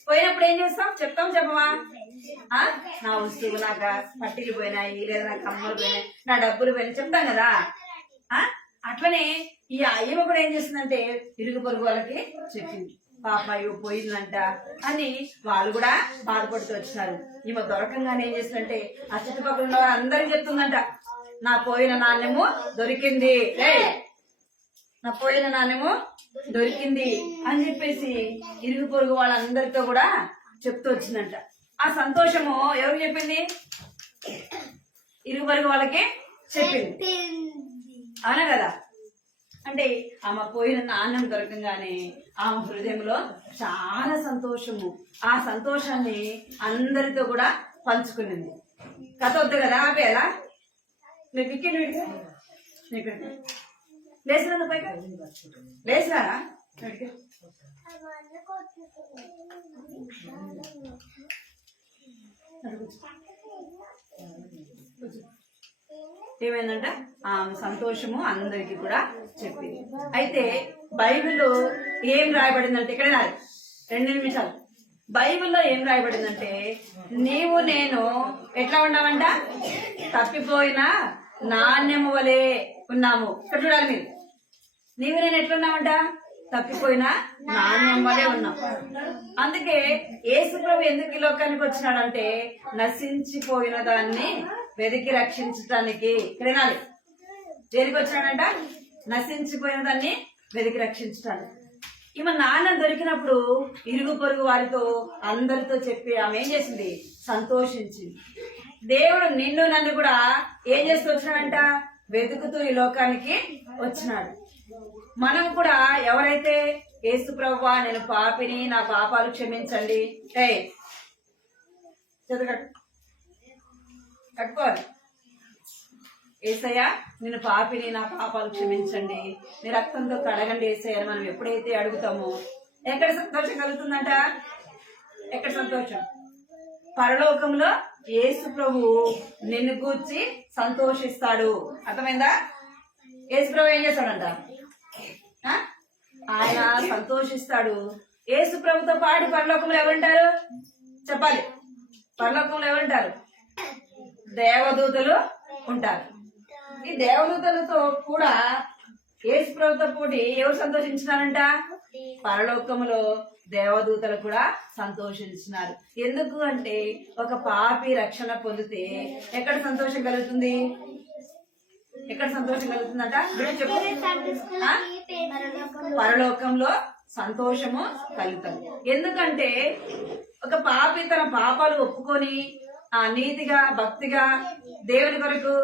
పోయినప్పుడు ఏం చేస్తాం? చెప్తాం చెప్పమా? నా వస్తువు నాకు పట్టిలు పోయినాయి, లేదా నా కమ్మలు పోయినాయి, నా డబ్బులు పోయినాయి చెప్తాం కదా. అట్లనే ఈ అయ్యమ్మ కూడా ఏం చేస్తుందంటే ఇరుగు పొరుగు వాళ్ళకి చెప్పింది. పాప అయ్యో పోయిందంట అని వాళ్ళు కూడా బాధపడుతూ వచ్చినారు. ఈమె దొరకంగానే ఏం చేస్తుందంటే ఆ చుట్టుపక్కల ఉన్న అందరికి చెప్తుందంట, నా పోయిన నాణ్యము దొరికింది, నా పోయిన నాణ్యము దొరికింది అని చెప్పేసి ఇరుగు పొరుగు వాళ్ళందరితో కూడా చెప్తూ వచ్చిందంట. ఆ సంతోషము ఎవరికి చెప్పింది? ఇరుగు పొరుగు వాళ్ళకి చెప్పింది, అవునా కదా. అంటే ఆమె పోయిన నాణ్యం దొరకంగానే ఆమె హృదయంలో చాలా సంతోషము, ఆ సంతోషాన్ని అందరితో కూడా పంచుకునింది. కథ వద్దు కదా, ఆపేలా మీరు వికెట్ లేచినా పైగా లేచినారా? ఏమైందంట ఆమె సంతోషము అందరికి కూడా చెప్పింది. అయితే బైబిల్లో ఏం రాయబడిందంటే, ఇక్కడ 2 నిమిషాలు, బైబిల్లో ఏం రాయబడిందంటే నీవు నేను ఎట్లా ఉన్నామంట? తప్పిపోయిన నాణ్యము వలె ఉన్నాము. ఇక్కడ చూడాలి మీరు, నీవు నేను ఎట్లున్నామంట? తప్పిపోయిన నాణ్యం వలె ఉన్నాం. అందుకే యేసు ప్రభు ఎందుకు ఈ లోకానికి వచ్చినాడంటే నశించిపోయిన దాన్ని వెతికి రక్షించటానికి. వినాలి, దేనికి వచ్చినాడంట? నశించిపోయిన దాన్ని వెతికి రక్షించటానికి. ఈమె నాన్న దొరికినప్పుడు ఇరుగు పొరుగు వారితో అందరితో చెప్పి ఆమె ఏం చేసింది? సంతోషించింది. దేవుడు నిన్ను నన్ను కూడా ఏం చేస్తూ వచ్చినాడంట? వెతుకుతూ ఈ లోకానికి వచ్చినాడు. మనం కూడా ఎవరైతే యేసు ప్రభువా నేను పాపిని, నా పాపాలు క్షమించండి, కట్టుకోవాలి. యేసయ్య నేను పాపిని, నా పాపాలు క్షమించండి, నీ రక్తంతో కడగండి యేసయ్య అని మనం ఎప్పుడైతే అడుగుతామో ఎక్కడ సంతోషం కలుగుతుందంట? ఎక్కడ సంతోషం? పరలోకంలో యేసు ప్రభు నిన్ను కూర్చి సంతోషిస్తాడు. అర్థమైందా? యేసు ప్రభు ఏం చేస్తాడంట? ఆయన సంతోషిస్తాడు. యేసు ప్రభుతో పాటు పరలోకంలో ఎవరుంటారు చెప్పాలి? పరలోకంలో ఎవరుంటారు? దేవదూతలు ఉంటారు. ఈ దేవదూతలతో కూడా యేసు ప్రభుతో పోటీ ఎవరు సంతోషించినారంట? పరలోకంలో దేవదూతలు కూడా సంతోషించినారు. ఎందుకు అంటే ఒక పాపి రక్షణ పొందితే ఎక్కడ సంతోషం కలుగుతుంది? ఎక్కడ సంతోషం కలుగుతుందట? చెప్పు. పరలోకంలో సంతోషము కలుగుతుంది. ఎందుకంటే ఒక పాపి తన పాపాలు ఒప్పుకొని ఆ నీతిగా భక్తిగా దేవుని కొరకు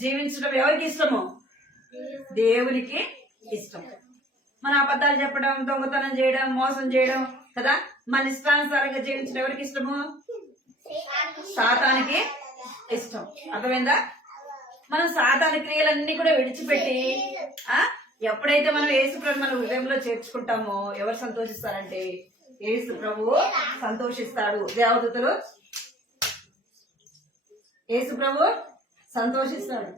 జీవించడం ఎవరికి ఇష్టమో? దేవునికి ఇష్టం. మన అబద్ధాలు చెప్పడం, దొంగతనం చేయడం, మోసం చేయడం కదా, మన ఇష్టానుసారంగా జీవించడం ఎవరికి ఇష్టము? సాతానికి ఇష్టం. అర్థమైందా? మనం సాతాను క్రియలన్నీ కూడా విడిచిపెట్టి ఎప్పుడైతే మనం యేసు ప్రభు మన హృదయంలో చేర్చుకుంటామో ఎవరు సంతోషిస్తారంటే యేసు ప్రభు సంతోషిస్తాడు. దేవదూతలు యేసు ప్రభు సంతోషిస్తాడు,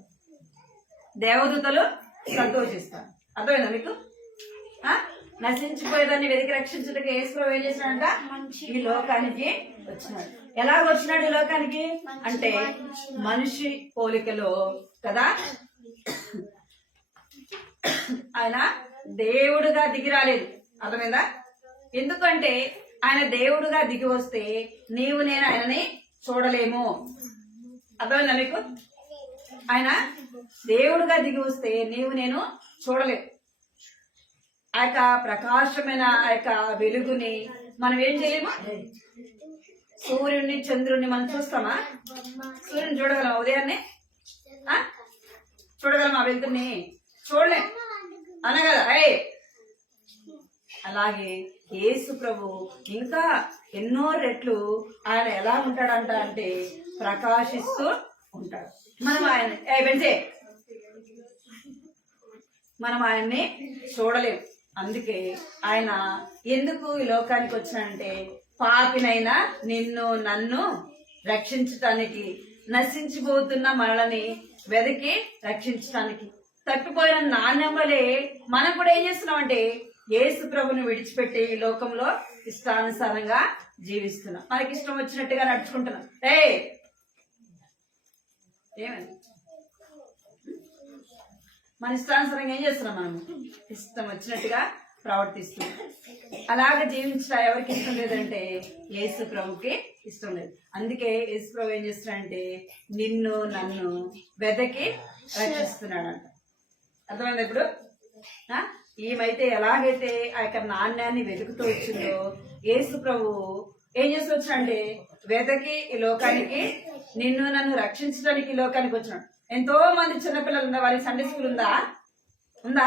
దేవదూతలు సంతోషిస్తాడు. అర్థమైందా మీకు? నశించిపోయేదాన్ని వెతికి రక్షించడానికి యేసు ప్రభు ఏం చేసినాడంట? ఈ లోకానికి వచ్చినాడు. ఎలా వచ్చినాడు ఈ లోకానికి అంటే మనిషి పోలికలో కదా. ఆయన దేవుడుగా దిగి రాలేదు. అర్థమైందా? ఎందుకంటే ఆయన దేవుడుగా దిగి వస్తే నీవు నేను ఆయనని చూడలేము. అర్థమైందా మీకు? ఆయన దేవుడుగా దిగి వస్తే నీవు నేను చూడలేము. ఆ యొక్క ప్రకాశమైన ఆ యొక్క వెలుగుని మనం ఏం చేయలేము. సూర్యుడిని చంద్రుడిని మనం చూస్తామా? సూర్యుని చూడగలం? ఉదయాన్నే చూడగలం? ఆ వెలుగుని చూడలేం అనే కదా. అలాగే యేసు ప్రభు ఇంకా ఎన్నో రెట్లు ఆయన ఎలా ఉంటాడంట అంటే ప్రకాశిస్తూ ఉంటాడు. మనం ఆయన వెంటే మనం ఆయన్ని చూడలేం. అందుకే ఆయన ఎందుకు ఈ లోకానికి వచ్చినంటే పాపినైనా నిన్ను నన్ను రక్షించటానికి, నశించిపోతున్న మనల్ని వెతికి రక్షించటానికి. తప్పిపోయిన నాణ్యం వలె మనం కూడా ఏం చేస్తున్నామంటే యేసు ప్రభుని విడిచిపెట్టి ఈ లోకంలో ఇష్టానుసారంగా జీవిస్తున్నాం. మనకి ఇష్టం వచ్చినట్టుగా నడుచుకుంటున్నాం. ఏమండి మన ఇష్టానుసారంగా ఏం చేస్తున్నాం? మనము ఇష్టం వచ్చినట్టుగా ప్రవర్తిస్తున్నాం. అలాగ జీవించడం ఎవరికి ఇష్టం లేదంటే యేసు ప్రభుకి ఇష్టం లేదు. అందుకే యేసు ప్రభు ఏం చేస్తున్నాడంటే నిన్ను నన్ను వెదకి రక్షిస్తున్నాడంట. అర్థమైంది? ఇప్పుడు ఈమైతే ఎలాగైతే ఆ యొక్క నాణ్యాన్ని వెతుకుతూ వచ్చిందో యేసు ప్రభు ఏం చేస్తూ వచ్చాడంటే వెదకి ఈ లోకానికి, నిన్ను నన్ను రక్షించడానికి ఈ లోకానికి వచ్చినాడు. ఎంతో మంది చిన్నపిల్లలు ఉందా? వారికి సండే స్కూల్ ఉందా? ఉందా?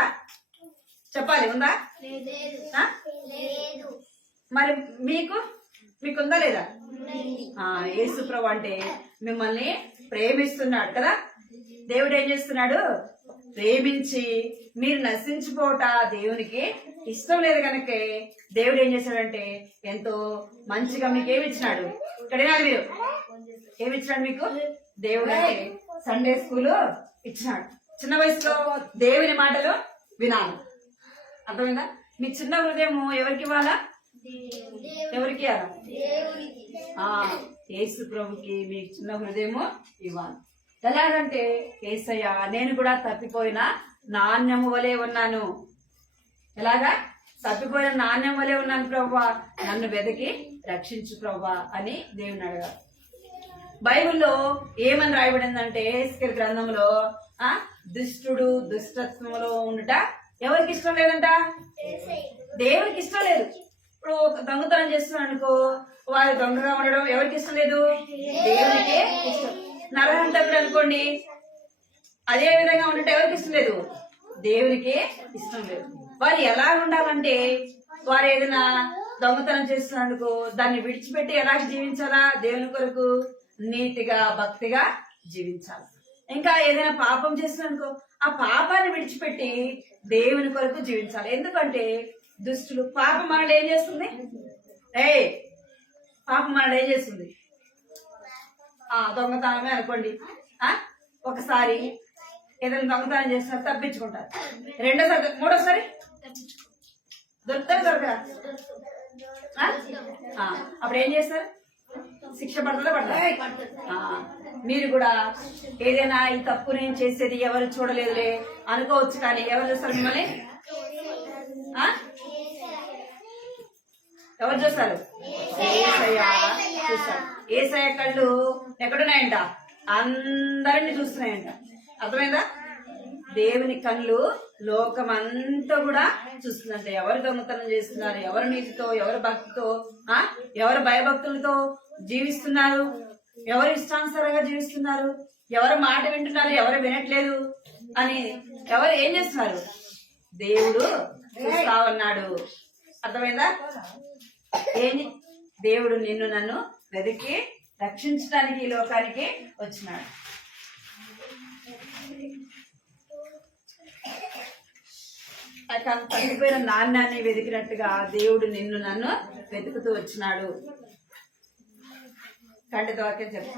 చెప్పాలి. ఉందా? మరి మీకుందా లేదా? యేసు ప్రభు అంటే మిమ్మల్ని ప్రేమిస్తున్నాడు కదా. దేవుడు ఏం చేస్తున్నాడు? ప్రేమించి మీరు నశించిపోట దేవునికి ఇష్టం లేదు కనుక దేవుడు ఏం చేశాడంటే ఎంతో మంచిగా మీకు ఏమి ఇచ్చినాడు? ఇక్కడ మీరు ఏమిచ్చినాడు? మీకు దేవుడు అంటే సండే స్కూల్ ఇచ్చినాడు. చిన్న వయసులో దేవుని మాటలు వినాలి. అర్థమైందా? మీ చిన్న హృదయం ఎవరికి ఇవ్వాలా? ఎవరికి ఇవ్వాలా? యేసు ప్రభుకి మీ చిన్న హృదయము ఇవ్వాలి. ఎలాగంటే యేసయ్య నేను కూడా తప్పిపోయిన నాణ్యము వలె ఉన్నాను. ఎలాగా? తప్పిపోయిన నాణ్యం వలె ఉన్నాను ప్రభువా, నన్ను వెతికి రక్షించు ప్రభువా అని దేవుని అడగాలి. బైబిల్లో ఏమని రాయబడిందంటే ఎహెజ్కేలు గ్రంథంలో దుష్టుడు దుష్టత్వంలో ఉండుట ఎవరికి ఇష్టం లేదంట? దేవునికి ఇష్టం లేదు. ఇప్పుడు దొంగతనం చేస్తున్నాడు అనుకో, వారు దొంగగా ఉండడం ఎవరికి ఇష్టం లేదు? దేవునికే ఇష్టం. నరహంతకుడు అనుకోండి, అదే విధంగా ఉండటం ఎవరికి ఇష్టం లేదు? దేవునికి ఇష్టం లేదు. వారు ఎలా ఉండాలంటే వారు ఏదైనా దొంగతనం చేస్తున్నందుకు దాన్ని విడిచిపెట్టి ఎలా జీవించాలా? దేవుని కొరకు నీతిగా భక్తిగా జీవించాలి. ఇంకా ఏదైనా పాపం చేస్తున్నందుకో ఆ పాపాన్ని విడిచిపెట్టి దేవుని కొరకు జీవించాలి. ఎందుకంటే దుష్టులు పాపం మనల్ని ఏం చేస్తుంది? పాపం మనల్ని ఏం చేస్తుంది? దొంగతనమే అనుకోండి. ఒకసారి ఏదైనా దొంగతనం చేస్తున్నారు, తప్పించుకుంటారు. రెండోసారి, మూడోసారి దొరకరా? అప్పుడు ఏం చేస్తారు? శిక్ష పడతారా? మీరు కూడా ఏదైనా ఈ తప్పు నేను చేసేది ఎవరు చూడలేదులే అనుకోవచ్చు, కానీ ఎవరు చూస్తారు మిమ్మల్ని? ఎవరు చూస్తారు? యేసయ్య చూస్తారు. యేసయ్య కళ్ళు ఎక్కడున్నాయంట? అందరినీ చూస్తున్నాయంట. అర్థమైందా? దేవుని కళ్ళు లోకమంతా కూడా చూస్తుందంట. ఎవరు దొంగతనం చేస్తున్నారు, ఎవరు నీతితో, ఎవరు భక్తితో, ఎవరు భయభక్తులతో జీవిస్తున్నారు, ఎవరు ఇష్టానుసారంగా జీవిస్తున్నారు, ఎవరు మాట వింటున్నారు, ఎవరు వినట్లేదు అని ఎవరు ఏం చేస్తున్నారు? దేవుడు చూస్తా ఉన్నాడు. అర్థమైందా? దేవుడు నిన్ను నన్ను వెతికి రక్షించడానికి ఈ లోకానికి వచ్చినాడు. తగ్గిపోయిన నాణ్యాన్ని వెతికినట్టుగా దేవుడు నిన్ను నన్ను వెతుకుతూ వచ్చినాడు. కంటితో వాక్యం చెప్పు.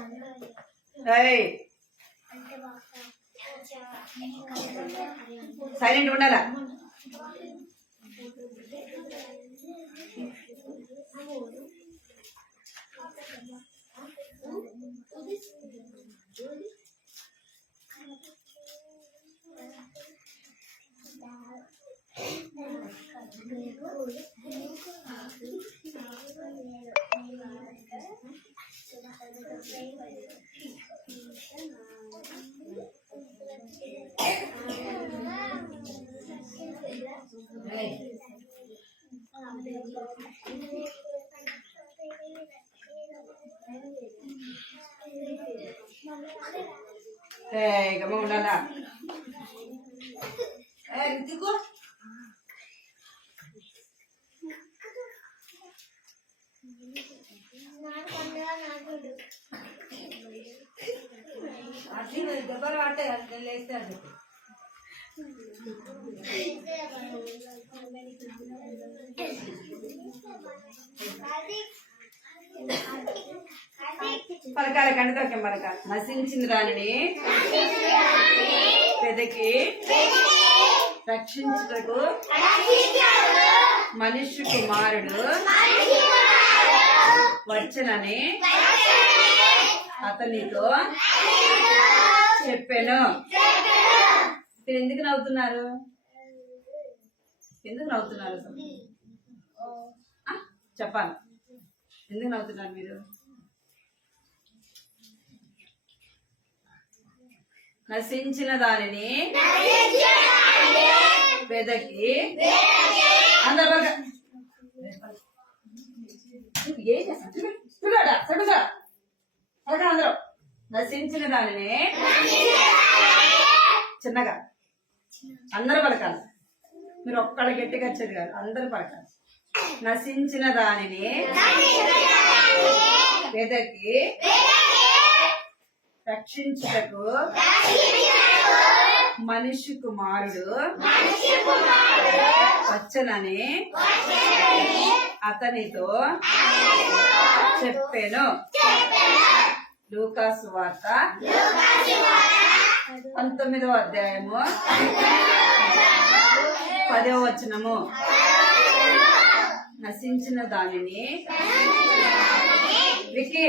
సైలెంట్ ఉండాలా? గమ్మ ఉండాలా? రితికు దెబ్బలు పట్టే లేస్తాడు. పలకాల కండితోకే పలకాల. నశించిన దానిని వెదకి రక్షించుటకు మనిషి కుమారుడు వచ్చనని అతనితో చెప్పాను. మీరు ఎందుకు నవ్వుతున్నారు? ఎందుకు నవ్వుతున్నారు అసలు? చెప్పాలి, ఎందుకు నవ్వుతున్నారు మీరు? నశించిన దానిని వెదకి అందరూ ఏం చేస్తారు? అందరూ నశించిన దానిని చిన్నగా అందరూ పలకాలి. మీరు ఒక్కళ్ళ గట్టిగా వచ్చేది కాదు, అందరూ పలకాలి. నశించిన దానిని వెదకి రక్షించుటకు మనిషి కుమారుడు వచ్చనని అతనితో చెప్పాను. లూకా సువార్త 19వ అధ్యాయము 10వ వచనము. నశించిన దానిని వికి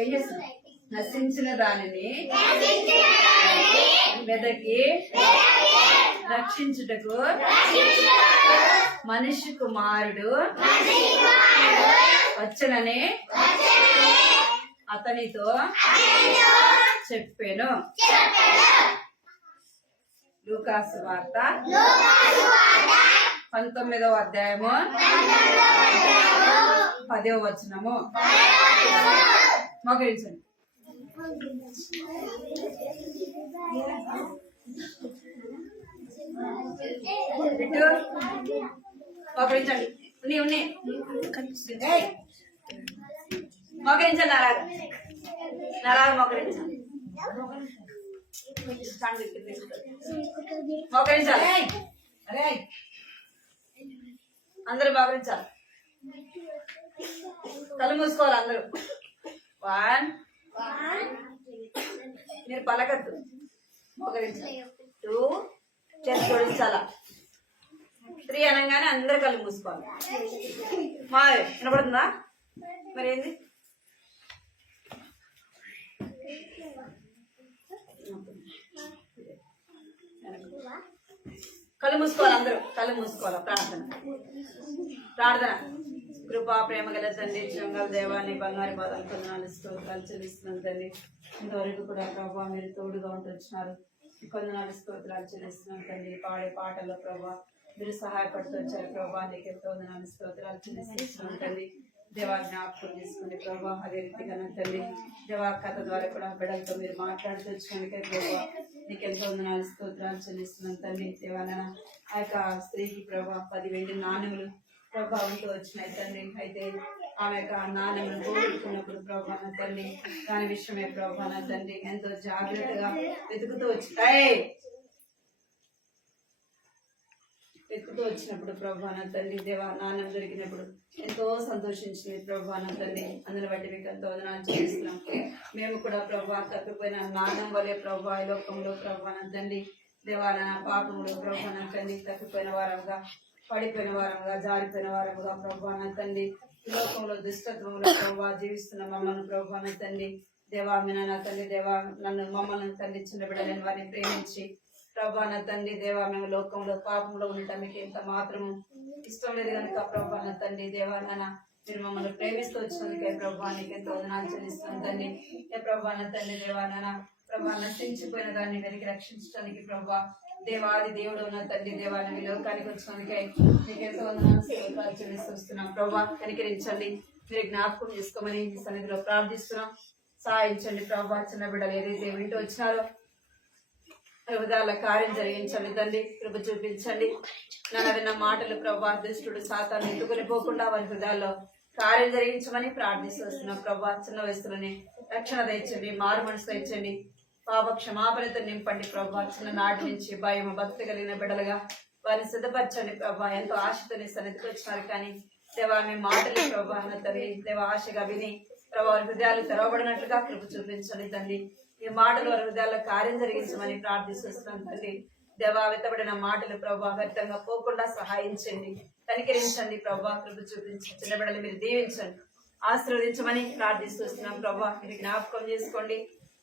ఏం చేస్తుంది? నశించిన దానిని వెదకి రక్షించుటకు మనిషి కుమారుడు వచ్చనని అతనితో చెప్పాను. లూకా సువార్త 19వ అధ్యాయము 10వ వచనము. మోకరించండి. మోకరించండి. ఉన్నాయి మోకరించండి. నలాగా మోకరించండి. మోకరించాలి. అందరూ మోకరించాలి. కళ్ళు మూసుకోవాలి అందరూ. 1 మీరు పలకద్దు, మోకరించాలి. 2 చేసి జోడించాలా. 3 అనగానే అందరు కళ్ళు మూసుకోవాలి. మా వినపడుతుందా? మరి ఏంది? కళ్ళు మూసుకోవాలి అందరూ, కళ్ళు మూసుకోవాలి. ప్రార్థన. కృపా ప్రేమ గల తండ్రి, జంగల్ దేవాన్ని బంగారు పాదాలు కొందనాలు స్తోత్రాలు చెల్లిస్తున్నాం తండ్రి. ఇంతవరకు కూడా ప్రభావ మీరు తోడుగా ఉంటూ వచ్చినారు. కొందనాలు స్తోత్రాలు చెల్లిస్తున్నాం తండ్రి. పాడే పాటల్లో ప్రభావ మీరు సహాయపడుతూ వచ్చారు ప్రభావ. నీకు ఎంతో వందనాలు స్తోత్రాలు చెల్లిస్తున్నాం తండ్రి. దేవా జ్ఞాపకం చేసుకునే ప్రభావ. అదే రీతిగా తండ్రి దేవా కథ ద్వారా కూడా బిడ్డలతో మీరు మాట్లాడుతూ వచ్చినందుకే ప్రభావ నీకు ఎంతో వందనాలు స్తోత్రాలు చెల్లిస్తున్నాం తండ్రి. దేవా ఆ యొక్క స్త్రీకి ప్రభావ 10 వెండి నాణ్యములు ప్రభావంతో వచ్చినాయి తండ్రి. అయితే ఆమె యొక్క నాణ్యములు పోగొట్టుకున్నప్పుడు ప్రభావ తండ్రి దాని విషయమే ప్రభావ తండ్రి ఎంతో జాగ్రత్తగా వెతుకుతూ వచ్చినప్పుడు ప్రభావ తండ్రి దేవా నాణ్యం దొరికినప్పుడు ఎంతో సంతోషించింది ప్రభావ తండ్రి. అందుని బట్టి మీకు ఎంతో వదనాలు చేస్తున్నాం. మేము కూడా ప్రభావ తప్పిపోయిన నాణ్యం వలె ప్రభావ ఈ లోకంలో ప్రభావ తండ్రి దేవాల పాపములు ప్రభావ తండ్రి తప్పిపోయిన వారంగా, పడిపోయిన వారంగా, జారిపోయిన వారంగా ప్రభావ తండ్రి ఈ లోకంలో దుష్టత్వంలో ప్రభావ జీవిస్తున్న మమ్మల్ని ప్రభావ తండ్రి దేవా నా తండ్రి దేవా నన్ను మమ్మల్ని తండ్రి చిన్న బిడ్డలని వారిని ప్రేమించి ప్రభా నా తండ్రి దేవా మేము లోకంలో పాపంలో ఉండటం మీకు ఎంత మాత్రము ఇష్టం లేదు కనుక ప్రభా నా తండ్రి దేవా నాన్న మీరు మమ్మల్ని ప్రేమిస్తూ వచ్చినందుకే ప్రభా నీకు ఎంతో వదనాలు చెల్లిస్తున్నాం తండ్రి. ఏ ప్రభా నా తండ్రి దేవా నాన్న ప్రభా నశించిపోయిన దాన్ని వెనక్కి రక్షించడానికి ప్రభా దేవాది దేవుడు ఉన్న తండ్రి దేవాన్ని మీ లోకానికి వచ్చినందుకే మీకు ఎంతో వందనాలు చెల్లిస్తున్నాం ప్రభా. కనికరించండి, మీరు జ్ఞాపకం చేసుకోమని మీ సన్నిధిలో ప్రార్థిస్తున్నాం. సహాయించండి ప్రభా. చిన్న బిడ్డలు ఏదైతే వింటూ వచ్చినారో హృదయాల కార్యం జరిగించండి తండ్రి. కృప చూపించండి. నన్ను విన్న మాటలు ప్రభా దుష్టుడు సాతాను ఎత్తుకొని పోకుండా వారి హృదయాల్లో కార్యం జరిగించమని ప్రార్థిస్తూ వస్తున్నాం ప్రభా. చిన్న వయసులోనే రక్షణ తెచ్చండి, మారు మనసు తెచ్చండి పాప క్షమాపణతో నింపండి ప్రభా. చిన్ననాటి నుంచి భయం భక్తి కలిగిన బిడ్డలుగా వారిని సిద్ధపరచండి ప్రభా. ఎంతో ఆశతో నీ సన్నిధికి వచ్చినారు కానీ దేవా మీ మాటలు ప్రభా నా తండ్రి దేవా ఆశగా విని ప్రభా వారి హృదయాలు తెరవబడినట్లుగా కృప చూపించండి తండ్రి. ఈ మాటలు వారి హృదయాల్లో కార్యం జరిగించమని ప్రార్థిస్తున్నాను తండ్రి. దేవా వెత్తబడిన మాటలు ప్రభా వ్యర్థంగా పోకుండా సహాయించండి, కనికరించండి ప్రభా. కృప చూపించి చిన్న బిడ్డలు మీరు దీవించండి, ఆశీర్వదించమని ప్రార్థిస్తున్నాం ప్రభా. మీరు జ్ఞాపకం చేసుకోండి,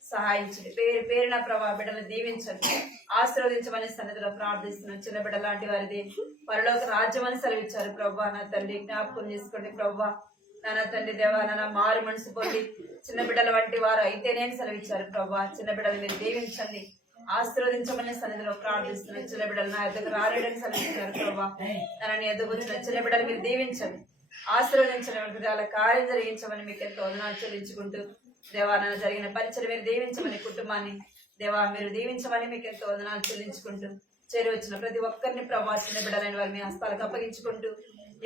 సహాయించండి. పేరు పేరున ప్రభా బిడ్డలు దీవించండి, ఆశీర్వదించమని సన్నిధిలో ప్రార్థిస్తున్నాం. చిన్న బిడ్డ లాంటి వారిది పరలోక రాజ్యం అని సెలవిచ్చారు ప్రభా. నా తండ్రి జ్ఞాపకం చేసుకోండి ప్రభా. నాన్న తండ్రి దేవా నాన్న మారు మనసు పొంది చిన్న బిడ్డల వంటి వారు అయితేనే సెలవిచ్చారు ప్రభా. చిన్న బిడ్డలు మీరు దీవించండి, ఆశీర్వదించమని సన్నిధిలో ప్రార్థిస్తున్నాం. చిన్న బిడ్డలు నా ఎద్దకు రాలేడని సెలవిచ్చారు ప్రభా. నన్ను ఎద్దకు వచ్చిన చిన్న బిడ్డలు మీరు దీవించండి, ఆశీర్వదించడం హృదయాల కార్యం జరిగించమని మీకు ఎంతో వదనాలు చెల్లించుకుంటూ దేవా నన్ను జరిగిన పరిచయం మీరు దీవించమని కుటుంబాన్ని దేవా మీరు దీవించమని మీకు ఎంతో వదనాలు చెల్లించుకుంటూ చేరి వచ్చిన ప్రతి ఒక్కరిని ప్రభా చిన్న బిడ్డలైన వారి మీ హస్తాలకు అప్పగించుకుంటూ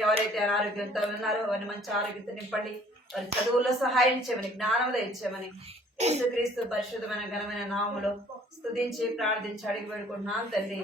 ఎవరైతే అనారోగ్యంతో ఉన్నారో వారిని మంచి ఆరోగ్యంతో నింపండి, వారి చదువుల్లో సహాయం చేయమని జ్ఞానం దయచేయమని యేసుక్రీస్తు పరిశుద్ధమైన ఘనమైన నామములో స్తుతించి ప్రార్థించి అడిగి పెడుకుంటున్నాను తండ్రి.